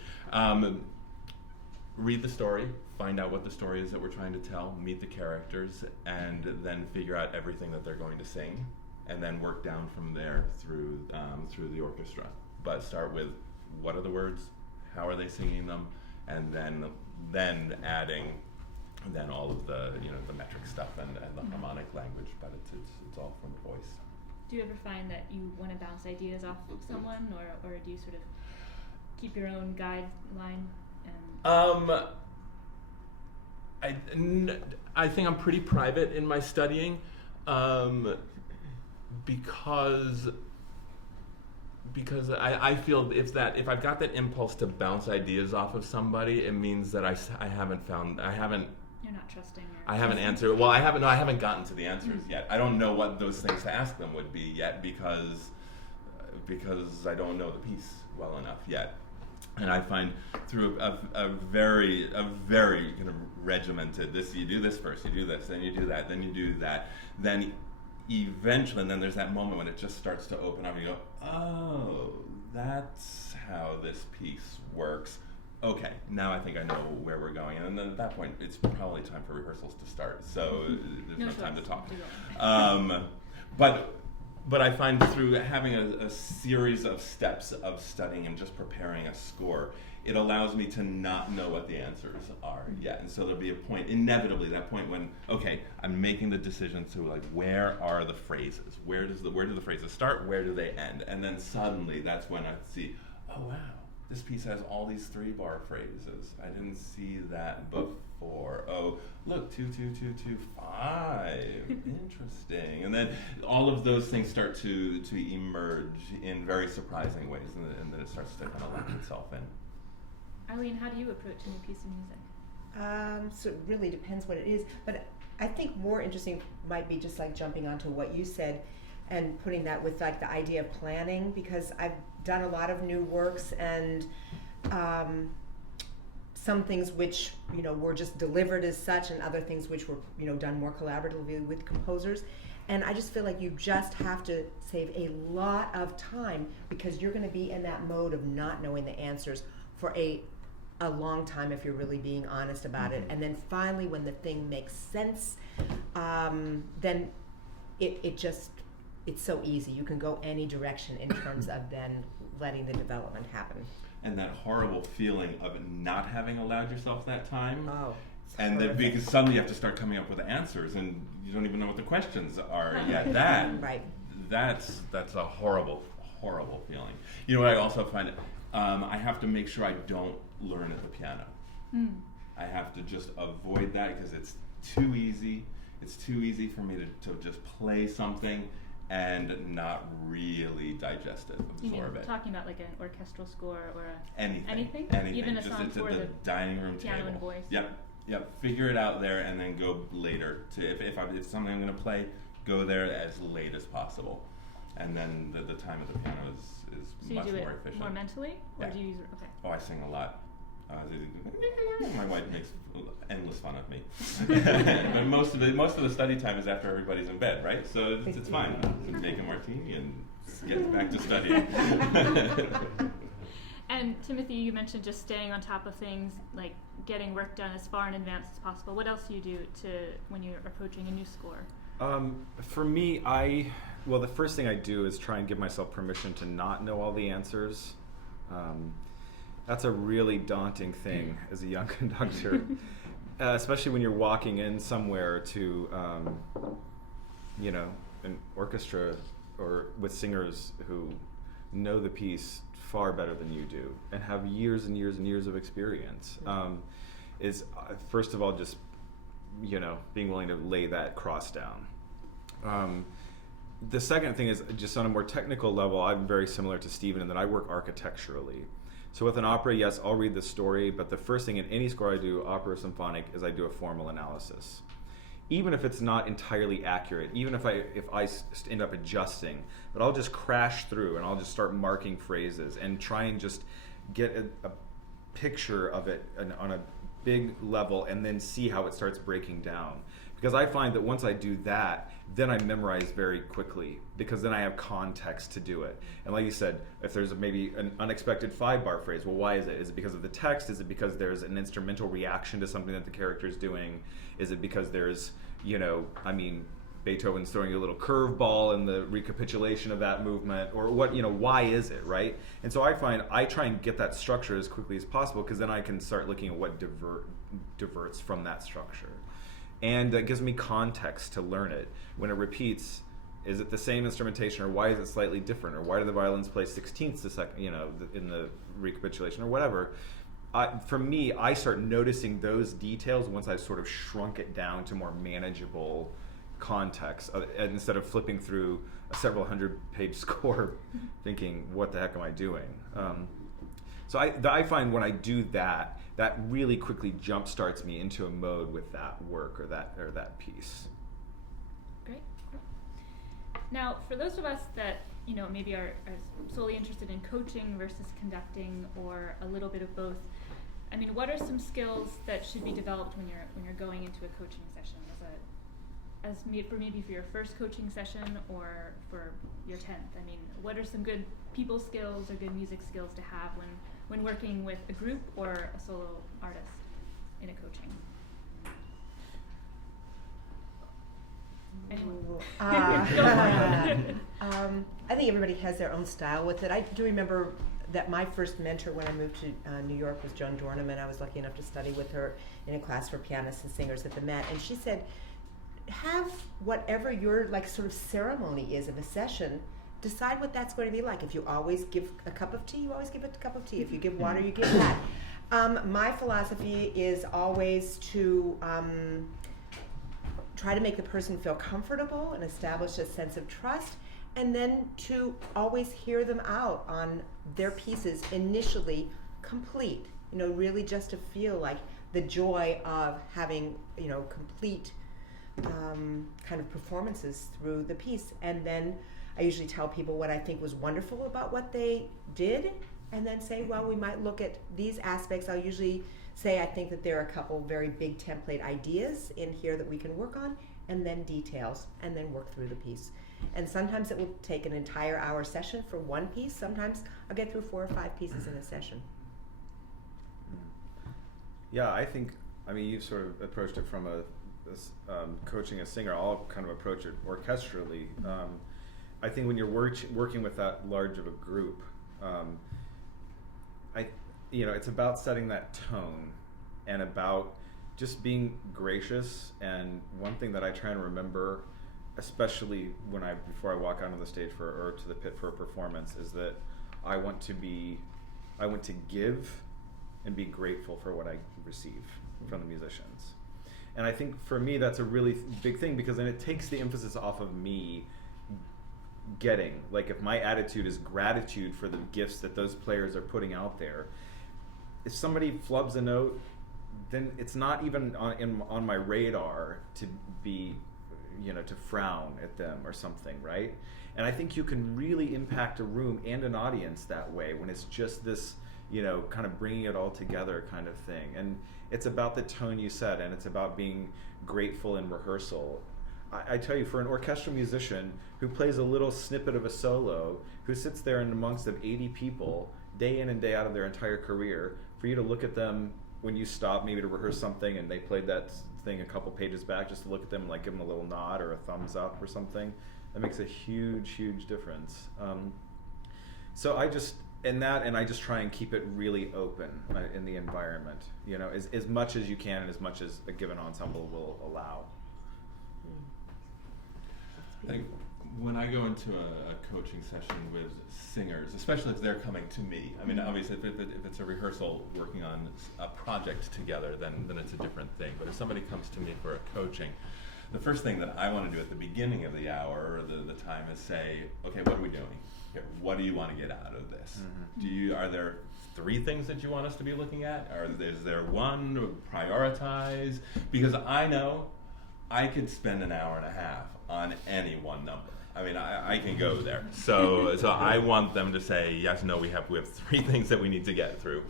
Read the story, find out what the story is that we're trying to tell, meet the characters, and then figure out everything that they're going to sing, and then work down from there through the orchestra. But start with what are the words, how are they singing them, and then adding all of the the metric stuff and the harmonic language. But it's all from the voice. Do you ever find that you want to bounce ideas off of someone, or do you sort of keep your own guideline? I think I'm pretty private in my studying, because I feel if I've got that impulse to bounce ideas off of somebody, it means that I haven't. You're not trusting. I haven't answered. Well, I haven't gotten to the answers yet. I don't know what those things to ask them would be yet because I don't know the piece well enough yet. And I find through a very kind of regimented, you do this first, you do this, then you do that, then you do that, then eventually, and then there's that moment when it just starts to open up and you go, oh, that's how this piece works. Okay, now I think I know where we're going. And then at that point, it's probably time for rehearsals to start. So there's no time to talk. But I find through having a series of steps of studying and just preparing a score, it allows me to not know what the answers are yet. And so there'll be a point, inevitably, that point when, okay, I'm making the decision to where are the phrases? Where do the phrases start? Where do they end? And then suddenly that's when I see, oh wow, this piece has all these 3-bar phrases. I didn't see that before. Oh, look, 2, 2, 2, 2, 5. Interesting. And then all of those things start to emerge in very surprising ways, and then it starts to kind of lock itself in. Arlene, how do you approach a new piece of music? So it really depends what it is, but I think more interesting might be just like jumping onto what you said and putting that with like the idea of planning, because I've done a lot of new works and some things which were just delivered as such, and other things which were done more collaboratively with composers. And I just feel like you just have to save a lot of time, because you're going to be in that mode of not knowing the answers for a long time if you're really being honest about it. And then finally, when the thing makes sense, then it's so easy. You can go any direction in terms of then letting the development happen. And that horrible feeling of not having allowed yourself that time. Oh. And then because suddenly you have to start coming up with answers and you don't even know what the questions are yet. Right. That's a horrible, horrible feeling. You know what I also find? I have to make sure I don't learn at the piano. I have to just avoid that because it's too easy. It's too easy for me to just play something and not really digest it, absorb it. Talking about like an orchestral score or anything? Even a just song it's for at the dining room piano table. and voice. Yep. Figure it out there, and then go later. If something I'm going to play, go there as late as possible, and then the time at the piano is so much you do more it efficient. more mentally, or do you use okay? Oh, I sing a lot. My wife makes endless fun of me. But most of the study time is after everybody's in bed, right? So it's fine. Make a martini and get back to studying. And Timothy, you mentioned just staying on top of things, like getting work done as far in advance as possible. What else do you do when you're approaching a new score? For me, the first thing I do is try and give myself permission to not know all the answers. That's a really daunting thing as a young conductor, especially when you're walking in somewhere to, an orchestra or with singers who know the piece far better than you do and have years and years and years of experience. Is first of all just being willing to lay that cross down. The second thing is just on a more technical level. I'm very similar to Stephen in that I work architecturally. So with an opera, yes, I'll read the story, but the first thing in any score I do, opera or symphonic, is I do a formal analysis. Even if it's not entirely accurate, even if I end up adjusting, but I'll just crash through and I'll just start marking phrases and try and just get a picture of it on a big level and then see how it starts breaking down. Because I find that once I do that, then I memorize very quickly because then I have context to do it. And like you said, if there's maybe an unexpected 5-bar phrase, well, why is it? Is it because of the text? Is it because there's an instrumental reaction to something that the character's doing? Is it because there's, Beethoven's throwing a little curveball in the recapitulation of that movement? Or what, why is it, right? And so I find I try and get that structure as quickly as possible because then I can start looking at what diverts from that structure. And that gives me context to learn it. When it repeats, is it the same instrumentation, or why is it slightly different, or why do the violins play 16ths a second, in the recapitulation, or whatever? For me, I start noticing those details once I've sort of shrunk it down to more manageable context, instead of flipping through a several hundred-page score, thinking, "What the heck am I doing?" So I find when I do that really quickly jump starts me into a mode with that work or that piece. Great. Now, for those of us that maybe are solely interested in coaching versus conducting, or a little bit of both, what are some skills that should be developed when you're going into a coaching session, maybe for your first coaching session or for your 10th? What are some good people skills or good music skills to have when working with a group or a solo artist in a coaching? Anyone? I think everybody has their own style with it. I do remember that my first mentor when I moved to New York was Joan Dorneman. I was lucky enough to study with her in a class for pianists and singers at the Met, and she said, have whatever your sort of ceremony is of a session, decide what that's going to be like. If you always give a cup of tea, you always give a cup of tea. If you give water, you give that. My philosophy is always to try to make the person feel comfortable and establish a sense of trust, and then to always hear them out on their pieces initially complete. Really just to feel like the joy of having, complete kind of performances through the piece. And then I usually tell people what I think was wonderful about what they did, and then say, well, we might look at these aspects. I'll usually say I think that there are a couple very big template ideas in here that we can work on, and then details, and then work through the piece. And sometimes it will take an entire hour session for one piece. Sometimes I'll get through 4 or 5 pieces in a session. Yeah, I think, you sort of approached it from coaching a singer. I'll kind of approach it orchestrally. I think when you're working with that large of a group, it's about setting that tone and about just being gracious. And one thing that I try and remember, especially before I walk out on the stage or to the pit for a performance, is that I want to give and be grateful for what I receive from the musicians. And I think for me that's a really big thing, because then it takes the emphasis off of me getting. If my attitude is gratitude for the gifts that those players are putting out there, if somebody flubs a note, then it's not even on my radar to be, to frown at them or something, right? And I think you can really impact a room and an audience that way when it's just this, kind of bringing it all together kind of thing. And it's about the tone you set, and it's about being grateful in rehearsal. I tell you, for an orchestral musician who plays a little snippet of a solo, who sits there in amongst of 80 people day in and day out of their entire career, for you to look at them when you stop maybe to rehearse something and they played that thing a couple pages back, just to look at them and like give them a little nod or a thumbs up or something, that makes a huge, huge difference. So I just try and keep it really open in the environment, as much as you can and as much as a given ensemble will allow. I think when I go into a coaching session with singers, especially if they're coming to me, I mean, obviously if it's a rehearsal working on a project together, then it's a different thing. But if somebody comes to me for a coaching, the first thing that I want to do at the beginning of the hour or the time is say, okay, what are we doing here? What do you want to get out of this? Mm-hmm. Are there 3 things that you want us to be looking at? Or is there one? Prioritize? Because I know I could spend an hour and a half on any one number. I mean, I can go there. So I want them to say, yes, no, we have 3 things that we need to get through.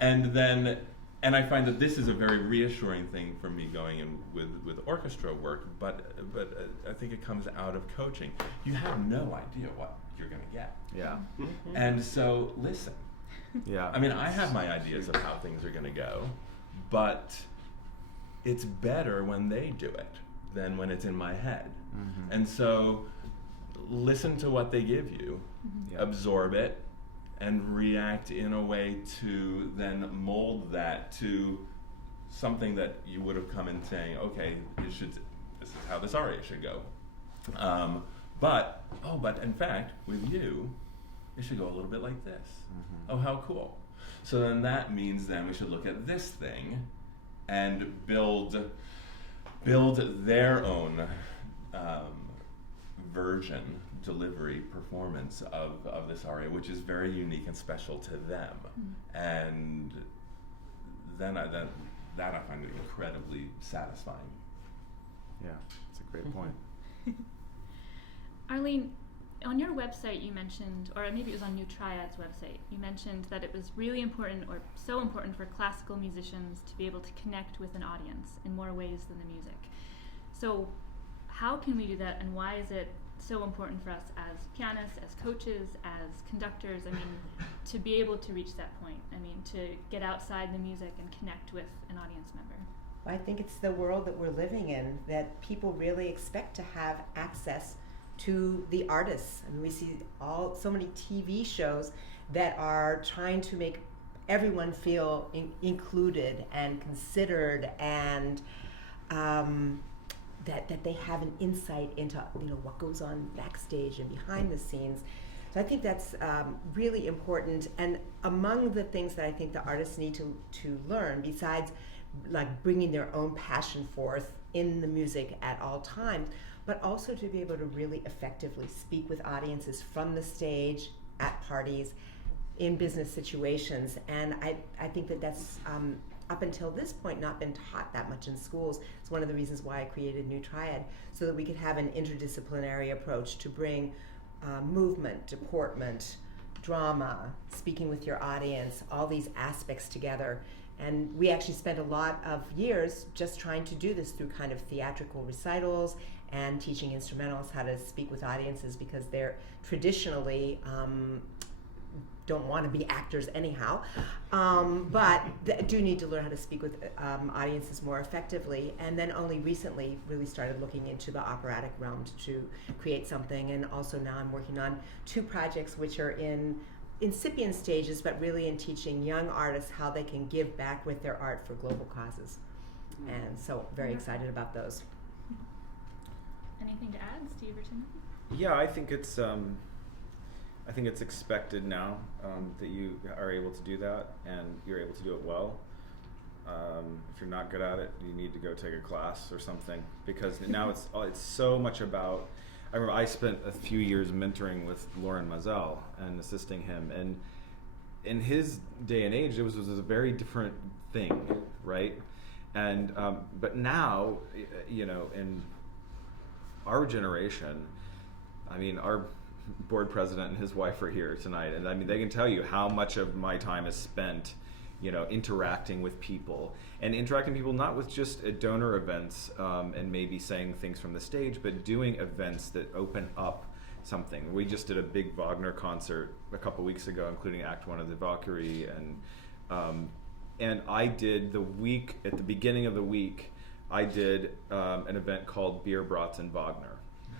And I find that this is a very reassuring thing for me going in with orchestra work, but I think it comes out of coaching. You have no idea what you're going to get. Yeah. And so listen. Yeah. I mean, I have my ideas of how things are going to go, but it's better when they do it than when it's in my head. Mm-hmm. And so listen to what they give you, absorb it, and react in a way to then mold that to something that you would have come in saying, okay, this is how this aria should go. But in fact, with you, it should go a little bit like this. Mm-hmm. Oh, how cool. So then that means then we should look at this thing and build their own version, delivery, performance of this aria, which is very unique and special to them. Mm-hmm. And then I find it incredibly satisfying. Yeah, it's a great point. Arlene, on your website you mentioned, or maybe it was on New Triad's website, you mentioned that it was really important, or so important, for classical musicians to be able to connect with an audience in more ways than the music. So how can we do that, and why is it so important for us as pianists, as coaches, as conductors, to be able to reach that point? To get outside the music and connect with an audience member. I think it's the world that we're living in, that people really expect to have access to the artists. We see so many TV shows that are trying to make everyone feel included and considered, and that they have an insight into what goes on backstage and behind the scenes. So I think that's really important. And among the things that I think the artists need to learn, besides like bringing their own passion forth in the music at all times, but also to be able to really effectively speak with audiences from the stage, at parties, in business situations. And I think that's up until this point not been taught that much in schools. It's one of the reasons why I created New Triad, so that we could have an interdisciplinary approach to bring movement, deportment, drama, speaking with your audience, all these aspects together. And we actually spent a lot of years just trying to do this through kind of theatrical recitals and teaching instrumentalists how to speak with audiences, because they're traditionally don't want to be actors anyhow, but do need to learn how to speak with audiences more effectively. And then only recently really started looking into the operatic realm to create something. And also now I'm working on 2 projects which are in incipient stages, but really in teaching young artists how they can give back with their art for global causes. And so very excited about those. Anything to add, Steve or Timothy? Yeah, I think it's expected now that you are able to do that, and you're able to do it well. If you're not good at it, you need to go take a class or something, because now it's so much about. I remember I spent a few years mentoring with Lauren Mazel and assisting him, and in his day and age, it was a very different thing, right? And but now, in our generation, board president and his wife are here tonight, and I mean they can tell you how much of my time is spent, interacting with people, and interacting with people not with just donor events and maybe saying things from the stage, but doing events that open up something. We just did a big Wagner concert a couple weeks ago, including Act 1 of the Valkyrie, and I did at the beginning of the week, I did an event called Beer, Brats, and Wagner.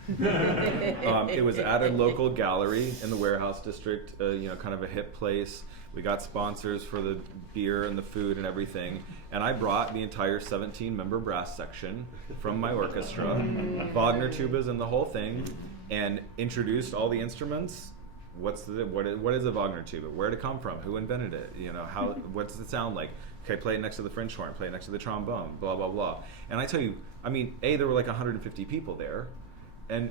It was at a local gallery in the Warehouse District, kind of a hip place. We got sponsors for the beer and the food and everything, and I brought the entire 17-member brass section from my orchestra, Wagner tubas and the whole thing, and introduced all the instruments. What is a Wagner tuba? Where did it come from? Who invented it? What does it sound like? Okay, play it next to the French horn, play it next to the trombone, blah, blah, blah. And I tell you, I mean, A, there were like 150 people there, and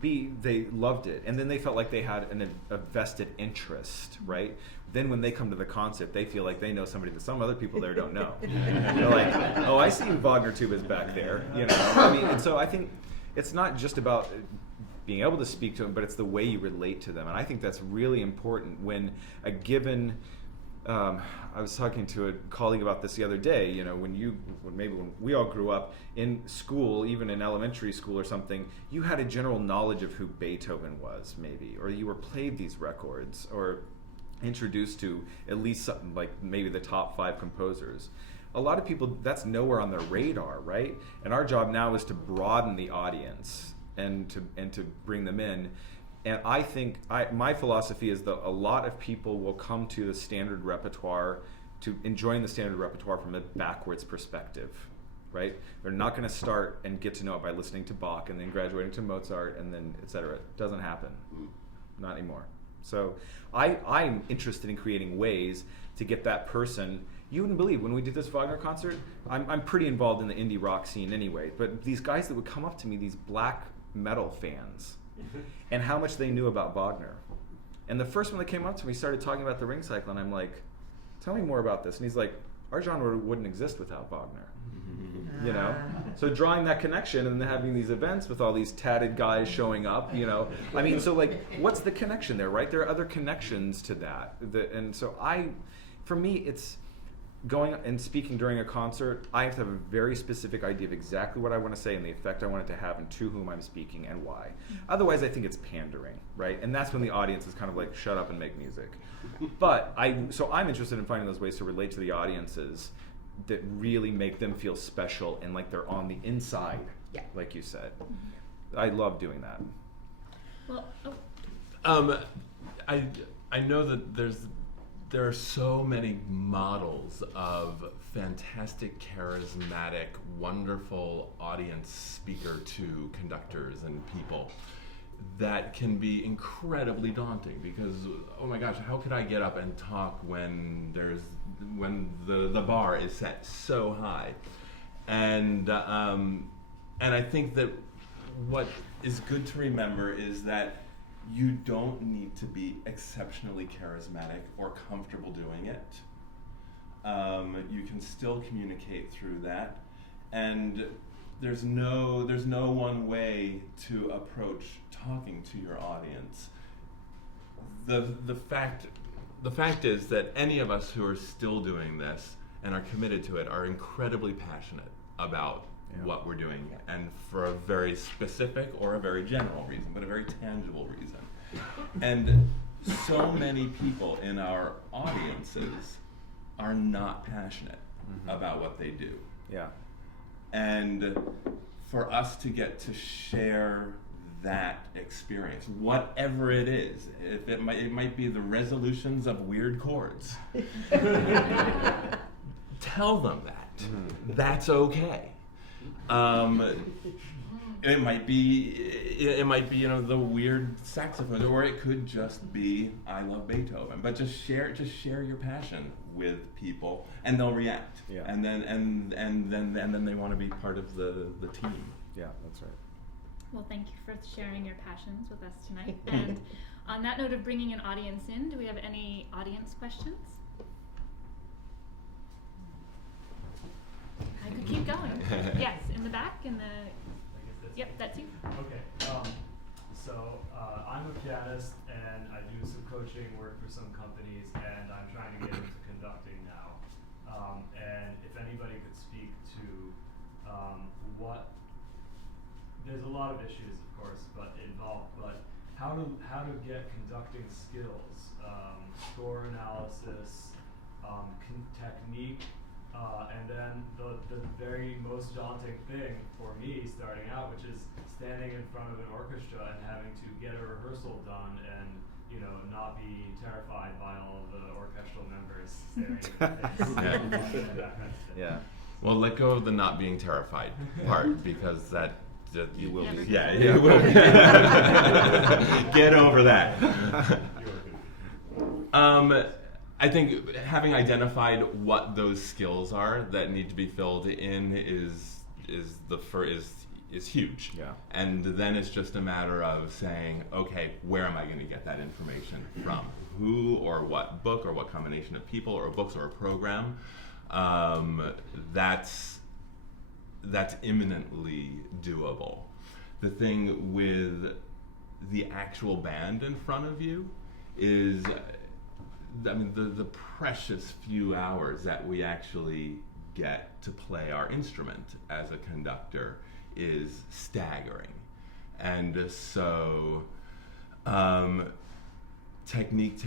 B, they loved it. And then they felt like they had a vested interest, right? Then when they come to the concert, they feel like they know somebody that some other people there don't know. They're like, oh, I see Wagner tubas back there, I mean, and so I think it's not just about being able to speak to them, but it's the way you relate to them. And I think that's really important when a given, I was talking to a colleague about this the other day, when we all grew up in school, even in elementary school or something, you had a general knowledge of who Beethoven was, maybe, or you were played these records or introduced to at least something like maybe the top 5 composers. A lot of people, that's nowhere on their radar, right? And our job now is to broaden the audience and to bring them in. And I think my philosophy is that a lot of people will come to the standard repertoire, to enjoying the standard repertoire from a backwards perspective, right? They're not going to start and get to know it by listening to Bach and then graduating to Mozart and then et cetera. It doesn't happen, not anymore. So I'm interested in creating ways to get that person. You wouldn't believe, when we did this Wagner concert, I'm pretty involved in the indie rock scene anyway, but these guys that would come up to me, these black metal fans, and how much they knew about Wagner. And the first one that came up to me started talking about the ring cycle, and I'm like, tell me more about this. And he's like, our genre wouldn't exist without Wagner. So drawing that connection and then having these events with all these tatted guys showing up, I mean, so like, what's the connection there, right? There are other connections to that. And so for me, it's going and speaking during a concert, I have to have a very specific idea of exactly what I want to say and the effect I want it to have and to whom I'm speaking and why. Otherwise, I think it's pandering, right? And that's when the audience is kind of like, shut up and make music. But I'm interested in finding those ways to relate to the audiences that really make them feel special and like they're on the inside, like you said. I love doing that. Well, I know that there are so many models of fantastic, charismatic, wonderful audience speaker to conductors and people that can be incredibly daunting because, oh my gosh, how could I get up and talk when the bar is set so high? And I think that what is good to remember is that you don't need to be exceptionally charismatic or comfortable doing it. You can still communicate through that, and there's no one way to approach talking to your audience. The fact is that any of us who are still doing this and are committed to it are incredibly passionate about what we're doing, and for a very specific or a very general reason, but a very tangible reason. And so many people in our audiences are not passionate about what they do. Yeah. And for us to get to share that experience, whatever it is, if it might be the resolutions of weird chords, tell them that. That's okay. It might be the weird saxophone, or it could just be I love Beethoven. But just share your passion with people, and they'll react. Yeah. And then they want to be part of the team. Yeah, that's right. Well, thank you for sharing your passions with us tonight. And on that note of bringing an audience in, do we have any audience questions? I could keep going. Yes, in the back, in the... Yep, that's you. Okay. I'm a pianist and I do some coaching work for some companies, and I'm trying to get into conducting now. And if anybody could speak to there's a lot of issues, of course, but how to get conducting skills, score analysis, technique, and then the very most daunting thing for me starting out, which is standing in front of an orchestra and having to get a rehearsal done and not be terrified by all of the orchestral members staring at the face. That kind of thing. Yeah. Well, let go of the not being terrified part, because that You will be. Yeah, you will be. Get over that. I think having identified what those skills are that need to be filled in is huge. Yeah. And then it's just a matter of saying, okay, where am I going to get that information from? Who or what book or what combination of people or books or a program? That's imminently doable. The thing with the actual band in front of you is, the precious few hours that we actually get to play our instrument as a conductor is staggering. And so, technique.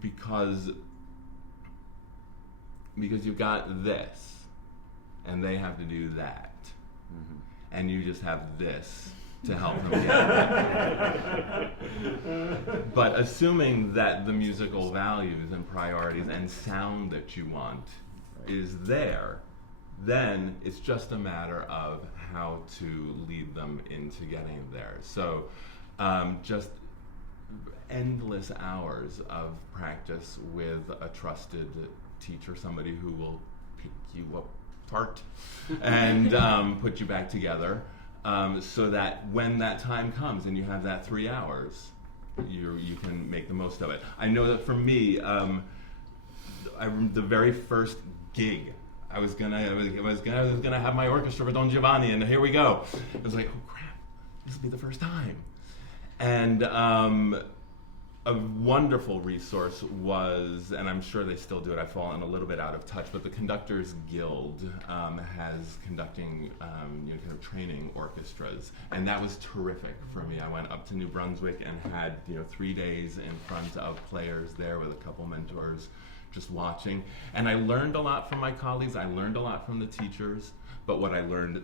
Because you've got this, and they have to do that, and you just have this to help them get it. But assuming that the musical values and priorities and sound that you want is there, then it's just a matter of how to lead them into getting there. So just endless hours of practice with a trusted teacher, somebody who will pick you apart and put you back together, so that when that time comes and you have that 3 hours, you can make the most of it. I know that for me, the very first gig, I was gonna have my orchestra for Don Giovanni, and here we go. It was like, oh crap, this will be the first time. And a wonderful resource was, and I'm sure they still do it, I've fallen a little bit out of touch, but the Conductors Guild has conducting kind of training orchestras, and that was terrific for me. I went up to New Brunswick and had 3 days in front of players there with a couple mentors just watching, and I learned a lot from my colleagues, I learned a lot from the teachers, but what I learned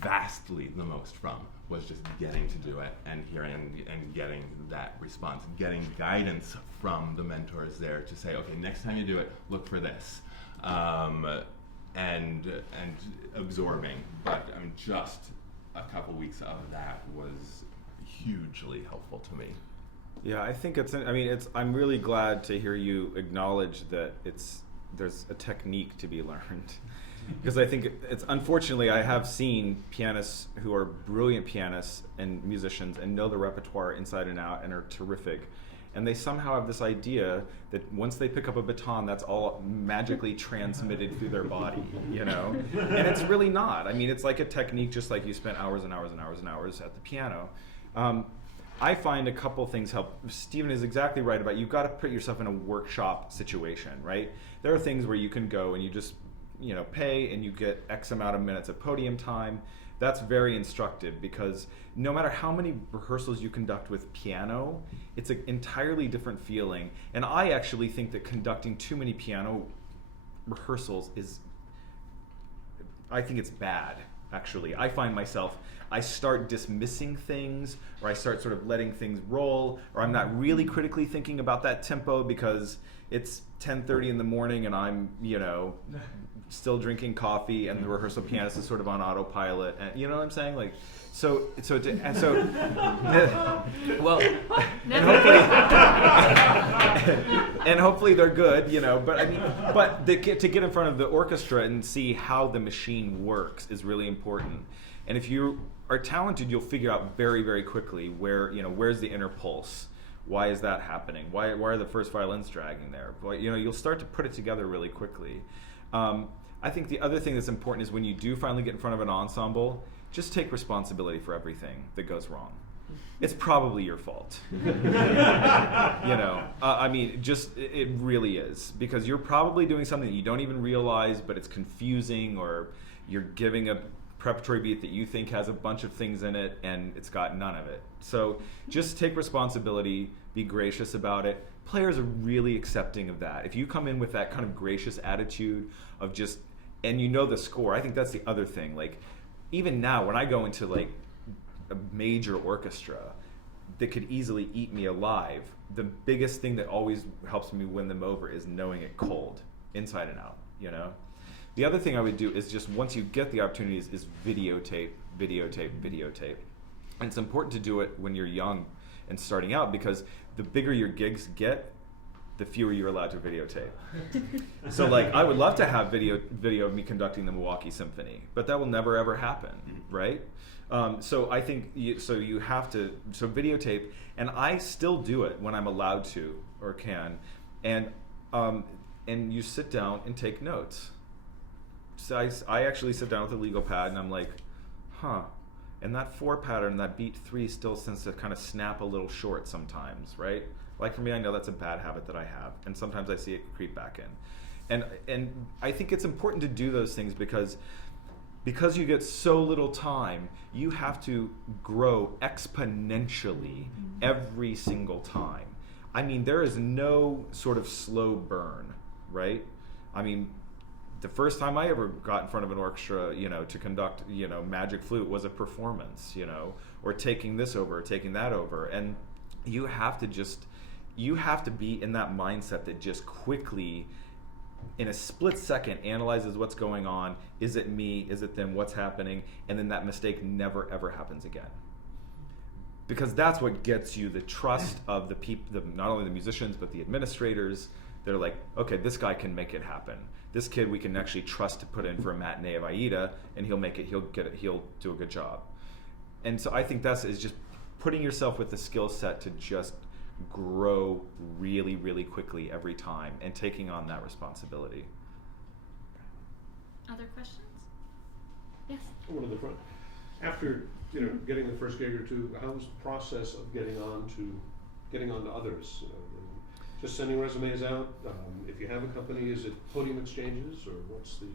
vastly the most from was just getting to do it and hearing and getting that response, getting guidance from the mentors there to say, okay, next time you do it, look for this, and absorbing. But just a couple weeks of that was hugely helpful to me. Yeah, I think I'm really glad to hear you acknowledge that there's a technique to be learned. Because I think unfortunately I have seen pianists who are brilliant pianists and musicians and know the repertoire inside and out and are terrific, and they somehow have this idea that once they pick up a baton, that's all magically transmitted through their body, and it's really not. It's like a technique, just like you spent hours and hours and hours and hours at the piano. I find a couple things help. Stephen is exactly right about you've got to put yourself in a workshop situation, right? There are things where you can go and you just pay and you get X amount of minutes of podium time. That's very instructive, because no matter how many rehearsals you conduct with piano, it's an entirely different feeling. And I actually think that conducting too many piano rehearsals I think it's bad, actually. I find myself, I start dismissing things, or I start sort of letting things roll, or I'm not really critically thinking about that tempo because it's 10:30 in the morning and I'm, still drinking coffee, and the rehearsal pianist is sort of on autopilot, and you know what I'm saying? Well, and hopefully they're good, but to get in front of the orchestra and see how the machine works is really important. And if you are talented, you'll figure out very, very quickly where's the inner pulse. Why is that happening? Why are the first violins dragging there? You'll start to put it together really quickly. I think the other thing that's important is when you do finally get in front of an ensemble, just take responsibility for everything that goes wrong. It's probably your fault. I mean, just it really is, because you're probably doing something that you don't even realize, but it's confusing, or you're giving a preparatory beat that you think has a bunch of things in it and it's got none of it. So just take responsibility, be gracious about it. Players are really accepting of that. If you come in with that kind of gracious attitude of just, and you know the score, I think that's the other thing. Like, even now when I go into like a major orchestra that could easily eat me alive, the biggest thing that always helps me win them over is knowing it cold, inside and out, The other thing I would do is just, once you get the opportunities, is videotape. And it's important to do it when you're young and starting out, because the bigger your gigs get, the fewer you're allowed to videotape. So like, I would love to have video of me conducting the Milwaukee Symphony, but that will never ever happen, right? So I think you have to videotape, and I still do it when I'm allowed to or can, and you sit down and take notes. So I actually sit down with a legal pad and I'm like, and that 4 pattern, that beat 3 still tends to kind of snap a little short sometimes, right? Like, for me, I know that's a bad habit that I have, and sometimes I see it creep back in. And I think it's important to do those things because you get so little time, you have to grow exponentially every single time. I mean, there is no sort of slow burn, right? I mean, the first time I ever got in front of an orchestra, to conduct, Magic Flute was a performance, or taking this over, or taking that over. And you have to be in that mindset that just quickly, in a split second, analyzes what's going on. Is it me? Is it them? What's happening? And then that mistake never ever happens again. Because that's what gets you the trust of the people, not only the musicians, but the administrators. They're like, okay, this guy can make it happen. This kid we can actually trust to put in for a matinee of Aida, and he'll make it, he'll do a good job. And so I think is just putting yourself with the skill set to just grow really, really quickly every time, and taking on that responsibility. Other questions? Yes. One in the front. After getting the first gig or two, how was the process of getting on to others? Just sending resumes out. If you have a company, is it podium exchanges, or what's the?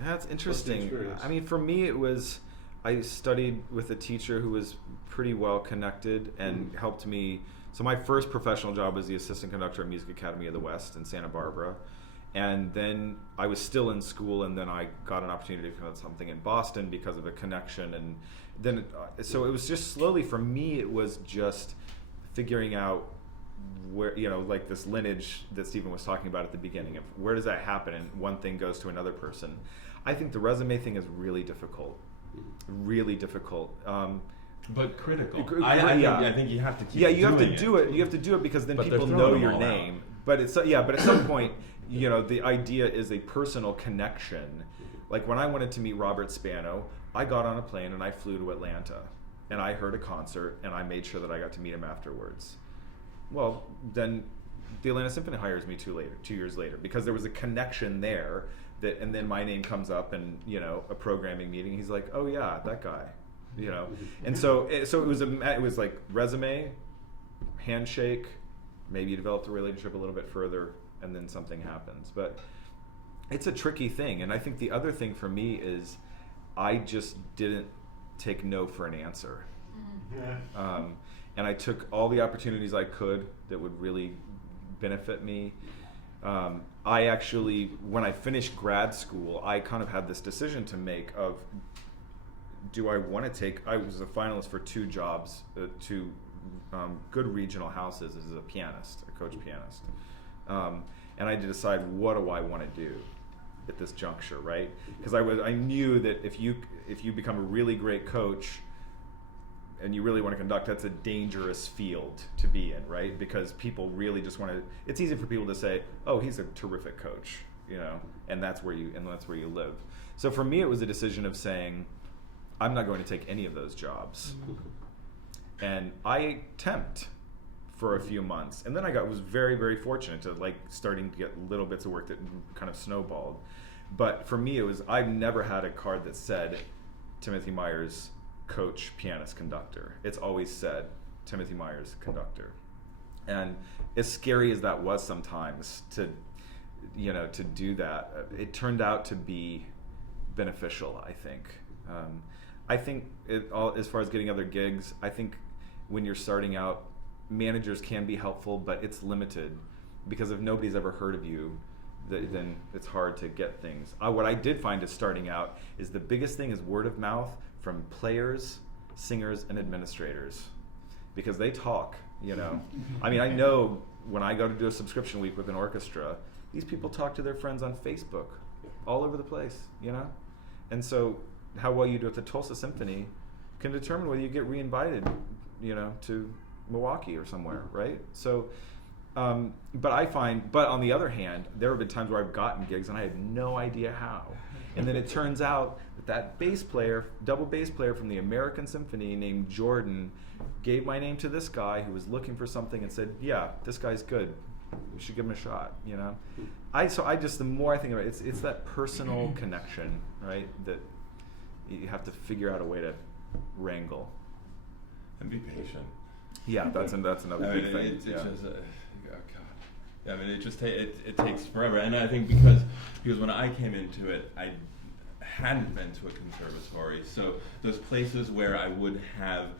That's interesting. Experience? I mean, for me, it was, I studied with a teacher who was pretty well connected and helped me. So my first professional job was the assistant conductor at Music Academy of the West in Santa Barbara. And then I was still in school, and then I got an opportunity to conduct something in Boston because of a connection. And then, so it was just slowly, for me, it was just figuring out where, like this lineage that Stephen was talking about at the beginning, of where does that happen, and one thing goes to another person. I think the resume thing is really difficult. But critical. I think you have to keep. Yeah, you have to doing do it. You have to do it because then But people they're know throwing your them all name. But at some point, the idea is a personal connection. Like when I wanted to meet Robert Spano, I got on a plane and I flew to Atlanta, and I heard a concert, and I made sure that I got to meet him afterwards. Well, then the Atlanta Symphony hires me 2 years later, because there was a connection there. And then my name comes up, and a programming meeting. He's like, "Oh yeah, that guy," And so it was like resume, handshake, maybe you develop the relationship a little bit further, and then something happens. But it's a tricky thing, and I think the other thing for me is I just didn't take no for an answer. And I took all the opportunities I could that would really benefit me. I actually, when I finished grad school, I kind of had this decision to make of, do I want to take, I was a finalist for 2 jobs, 2 good regional houses as a pianist, a coach pianist. And I had to decide, what do I want to do at this juncture, right? Because I knew that if you become a really great coach, and you really want to conduct, that's a dangerous field to be in, right? Because people really just want to, it's easy for people to say, oh, he's a terrific coach, and that's where you live. So for me, it was a decision of saying, I'm not going to take any of those jobs. And I temped for a few months, and then was very, very fortunate to starting to get little bits of work that kind of snowballed. But for me, I've never had a card that said Timothy Myers, coach, pianist, conductor. It's always said Timothy Myers, conductor. And as scary as that was sometimes to do that, it turned out to be beneficial, I think. I think as far as getting other gigs, I think when you're starting out, managers can be helpful, but it's limited, because if nobody's ever heard of you, then it's hard to get things. What I did find is starting out is the biggest thing is word of mouth from players, singers, and administrators, because they talk, I mean, I know when I go to do a subscription week with an orchestra, these people talk to their friends on Facebook all over the place, And so how well you do at the Tulsa Symphony can determine whether you get re-invited, to Milwaukee or somewhere, right? So, but on the other hand, there have been times where I've gotten gigs and I had no idea how. And then it turns out that bass player, double bass player from the American Symphony named Jordan, gave my name to this guy who was looking for something and said, yeah, this guy's good. We should give him a shot, the more I think about it, it's that personal connection, right? That you have to figure out a way to wrangle. And be patient. Yeah, that's another big thing. It's just, God. I mean, it takes forever, and I think because when I came into it, I hadn't been to a conservatory, so those places where I would have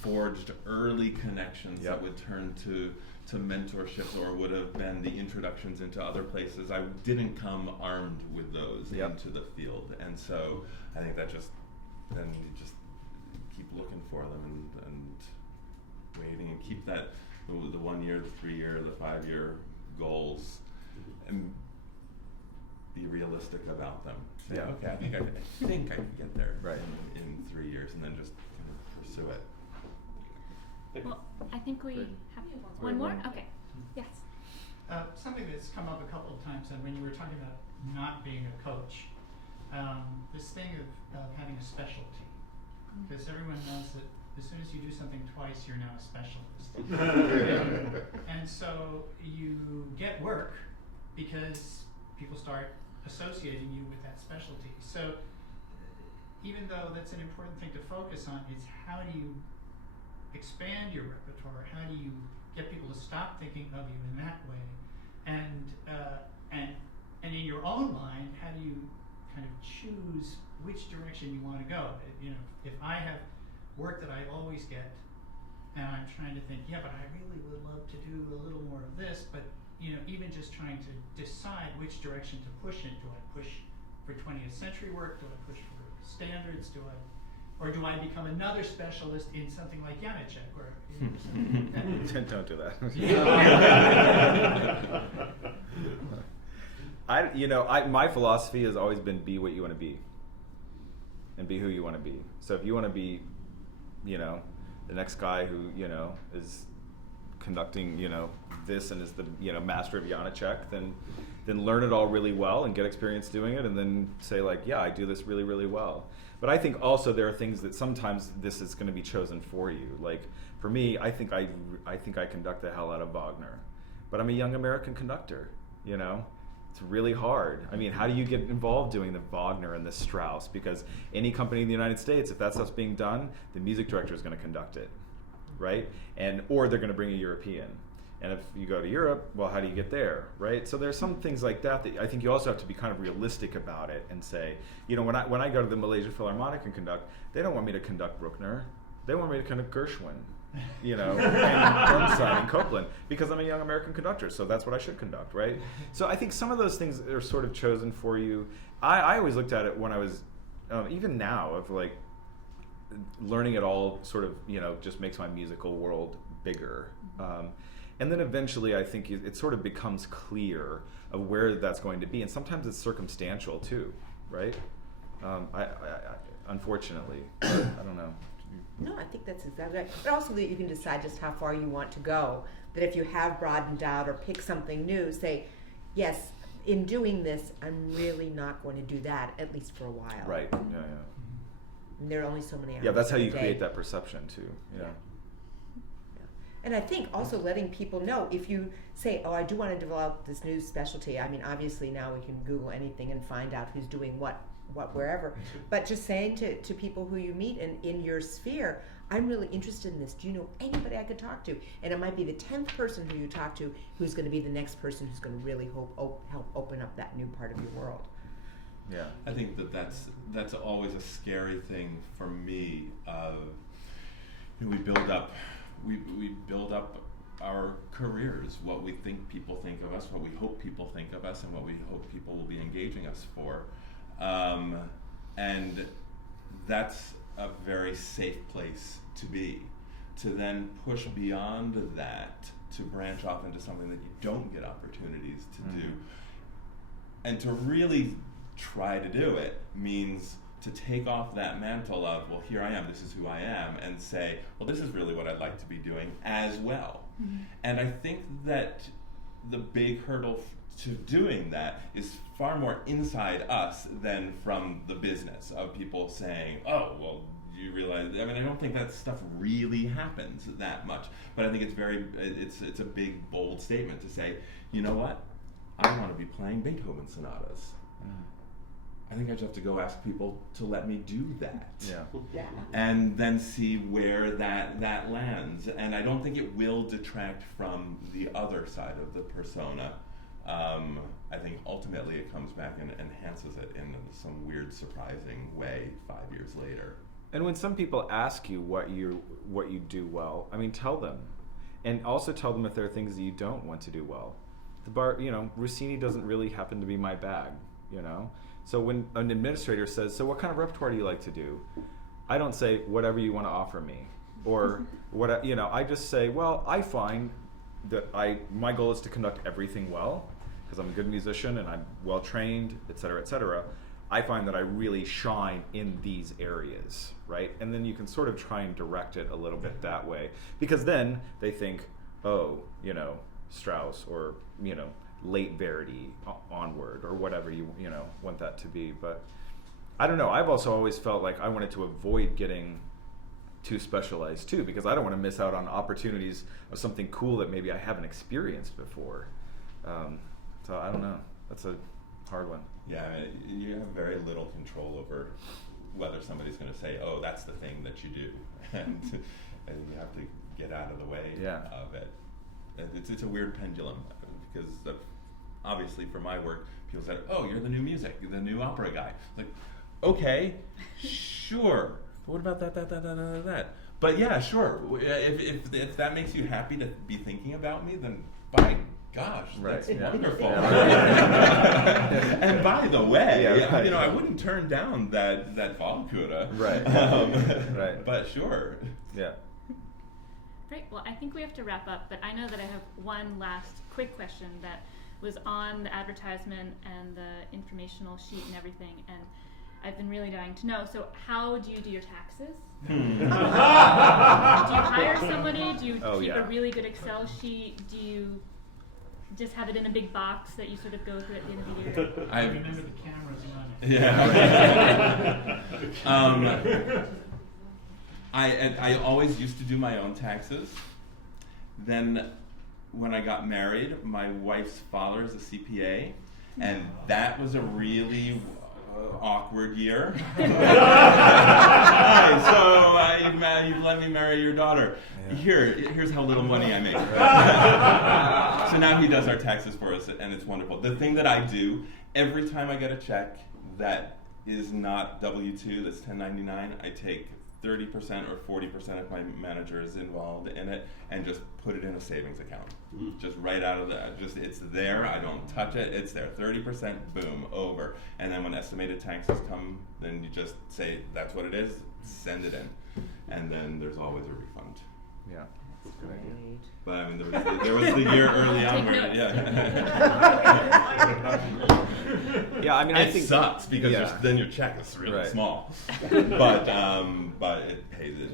forged early connections that would turn to mentorships or would have been the introductions into other places, I didn't come armed with those into the field, and so I think then you just keep looking for them and waiting, and keep the 1 year, the 3 year, the 5 year goals, and be realistic about them. Say, okay, I think I can get there in 3 years, and then just kind of pursue it. Well, I think we have one more. Okay. Yes. Something that's come up a couple of times, and when you were talking about not being a coach, this thing of having a specialty, because everyone knows that as soon as you do something twice, you're now a specialist. And so you get work because people start associating you with that specialty. So even though that's an important thing to focus on, it's how do you expand your repertoire? How do you get people to stop thinking of you in that way? And in your own mind, how do you kind of choose which direction you want to go? If I have work that I always get, and I'm trying to think, but I really would love to do a little more of this, but even just trying to decide which direction to push in. Do I push for 20th century work? Do I push for standards? Or do I become another specialist in something like Janacek? Or something like that? Don't do that. My philosophy has always been be what you want to be, and be who you want to be. So if you want to be, the next guy who is conducting, this and is the master of Janacek, then learn it all really well and get experience doing it, and then say I do this really, really well. But I think also there are things that sometimes this is going to be chosen for you. Like for me, I think I conduct the hell out of Wagner, but I'm a young American conductor. It's really hard. I mean, how do you get involved doing the Wagner and the Strauss? Because any company in the United States, if that stuff's being done, the music director is going to conduct it, right? Or they're going to bring a European. And if you go to Europe, well, how do you get there, right? So there's some things like that I think you also have to be kind of realistic about it and say, when I go to the Malaysia Philharmonic and conduct, they don't want me to conduct Bruckner. They want me to conduct Gershwin, and Bernstein and Copland, because I'm a young American conductor, so that's what I should conduct, right? So I think some of those things are sort of chosen for you. I always looked at it when I was, even now, of learning it all sort of, just makes my musical world bigger. And then eventually I think it sort of becomes clear of where that's going to be. And sometimes it's circumstantial too, right? I unfortunately, I don't know. No, I think that's exactly right. But also that you can decide just how far you want to go. That if you have broadened out or pick something new, say, yes, in doing this, I'm really not going to do that, at least for a while. Right, yeah. And there are only so many hours. Yeah, that's how in a you day. create that perception too, yeah. And I think also letting people know, if you say, oh, I do want to develop this new specialty. I mean, obviously now we can Google anything and find out who's doing what wherever. But just saying to people who you meet in your sphere, I'm really interested in this. Do you know anybody I could talk to? And it might be the 10th person who you talk to who's going to be the next person who's going to really help open up that new part of your world. Yeah. I think that's always a scary thing for me. We build up our careers, what we think people think of us, what we hope people think of us, and what we hope people will be engaging us for. And that's a very safe place to be. To then push beyond that, to branch off into something that you don't get opportunities to do, and to really try to do it means to take off that mantle of, well, here I am, this is who I am, and say, well, this is really what I'd like to be doing as well. Mm-hmm. And I think that the big hurdle to doing that is far more inside us than from the business of people saying, oh, well, you realize, I mean, I don't think that stuff really happens that much, but I think it's a big, bold statement to say, you know what, I want to be playing Beethoven sonatas. I think I just have to go ask people to let me do that. Yeah. And then see where that lands. And I don't think it will detract from the other side of the persona. I think ultimately it comes back and enhances it in some weird, surprising way 5 years later. And when some people ask you what you do well, I mean, tell them. And also tell them if there are things that you don't want to do well. Rossini doesn't really happen to be my bag, So when an administrator says, so what kind of repertoire do you like to do? I don't say, whatever you want to offer me. Or, I just say, well, I find that my goal is to conduct everything well, because I'm a good musician and I'm well trained, et cetera, et cetera. I find that I really shine in these areas, right? And then you can sort of try and direct it a little bit that way. Because then they think, oh, Strauss, or, late Verdi onward, or whatever you want that to be. But I don't know. I've also always felt like I wanted to avoid getting too specialized too, because I don't want to miss out on opportunities of something cool that maybe I haven't experienced before. So I don't know. That's a hard one. Yeah, I mean, you have very little control over whether somebody's going to say, "Oh, that's the thing that you do," and you have to get out of the way of it. It's a weird pendulum, because obviously for my work, people said, "Oh, you're the new music, you're the new opera guy." Like, okay, sure. But what about that? But yeah, sure. If that makes you happy to be thinking about me, then by gosh, that's wonderful. And by the way, I wouldn't turn down that Fallkura. Right. Right. But sure. Yeah. Great. Well, I think we have to wrap up, but I know that I have one last quick question that was on the advertisement and the informational sheet and everything, and I've been really dying to know. So how do you do your taxes? Do you hire somebody? Do you keep a really good Excel sheet? Do you just have it in a big box that you sort of go through at the end of the year? I remember the cameras running. Yeah. I always used to do my own taxes. Then when I got married, my wife's father is a CPA, and that was a really awkward year. Hi, so you've let me marry your daughter. Yeah. Here's how little money I make. So now he does our taxes for us, and it's wonderful. The thing that I do, every time I get a check that is not W-2, that's 1099, I take 30% or 40% if my manager is involved in it, and just put it in a savings account. Just right out of it's there, I don't touch it, it's there. 30%, boom, over. And then when estimated taxes come, then you just say, that's what it is, send it in. And then there's always a refund. Yeah. Great. But I mean, there was the year early on where, Yeah, I mean, I think it sucks because then your check is really small. But it pays it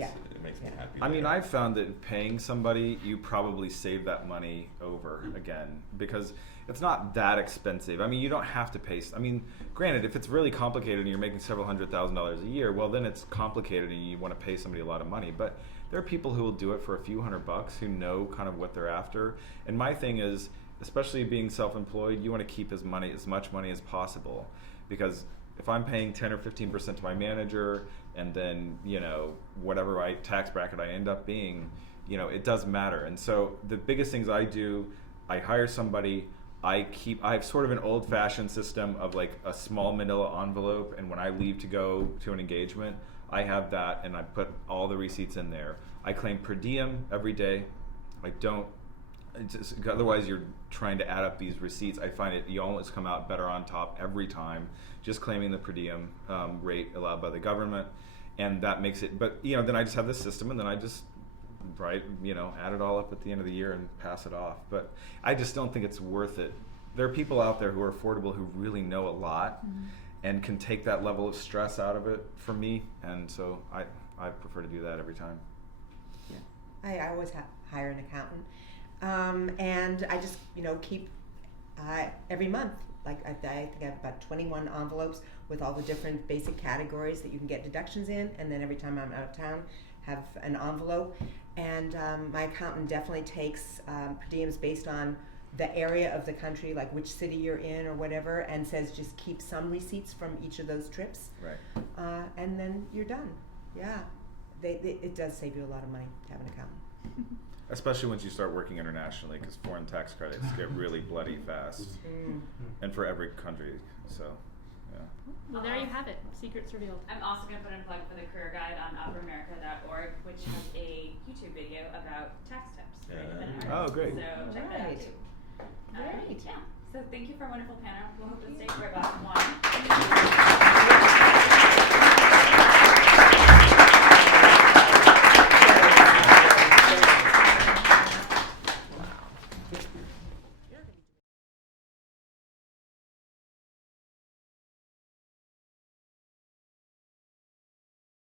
makes me Yeah. happy. I mean, later. I've found that paying somebody, you probably save that money over again because it's not that expensive. I mean, you don't have to pay. I mean, granted, if it's really complicated and you're making several $100,000s a year, well, then it's complicated and you want to pay somebody a lot of money. But there are people who will do it for a few $100 who know kind of what they're after. And my thing is, especially being self-employed, you want to keep as much money as possible, because if I'm paying 10 or 15% to my manager, and then whatever tax bracket I end up being, it does matter. And so the biggest things I do, I hire somebody. I have sort of an old-fashioned system of like a small manila envelope, and when I leave to go to an engagement, I have that, and I put all the receipts in there. I claim per diem every day. I don't. Otherwise, you're trying to add up these receipts. I find you always come out better on top every time, just claiming the per diem rate allowed by the government, and that makes it. But then I just have this system, and then I just add it all up at the end of the year and pass it off. But I just don't think it's worth it. There are people out there who are affordable who really know a lot and can take that level of stress out of it for me, and so I prefer to do that every time. I always hire an accountant, and I just keep every month. Like I think I have about 21 envelopes with all the different basic categories that you can get deductions in, and then every time I'm out of town, have an envelope. And my accountant definitely takes per diems based on the area of the country, like which city you're in or whatever, and says just keep some receipts from each of those trips, Right. and then you're done. Yeah, it does save you a lot of money to have an accountant. Especially once you start working internationally, because foreign tax credits get really bloody fast, and for every country. So, yeah. Well, there you have it. Secrets revealed. I'm also going to put in a plug for the career guide on uperamerica.org, which has a YouTube video about tax tips for independent Oh, artists. great. So check that out Right. too. Great. Yeah. So thank you for a wonderful panel. We'll hope to stay for about one.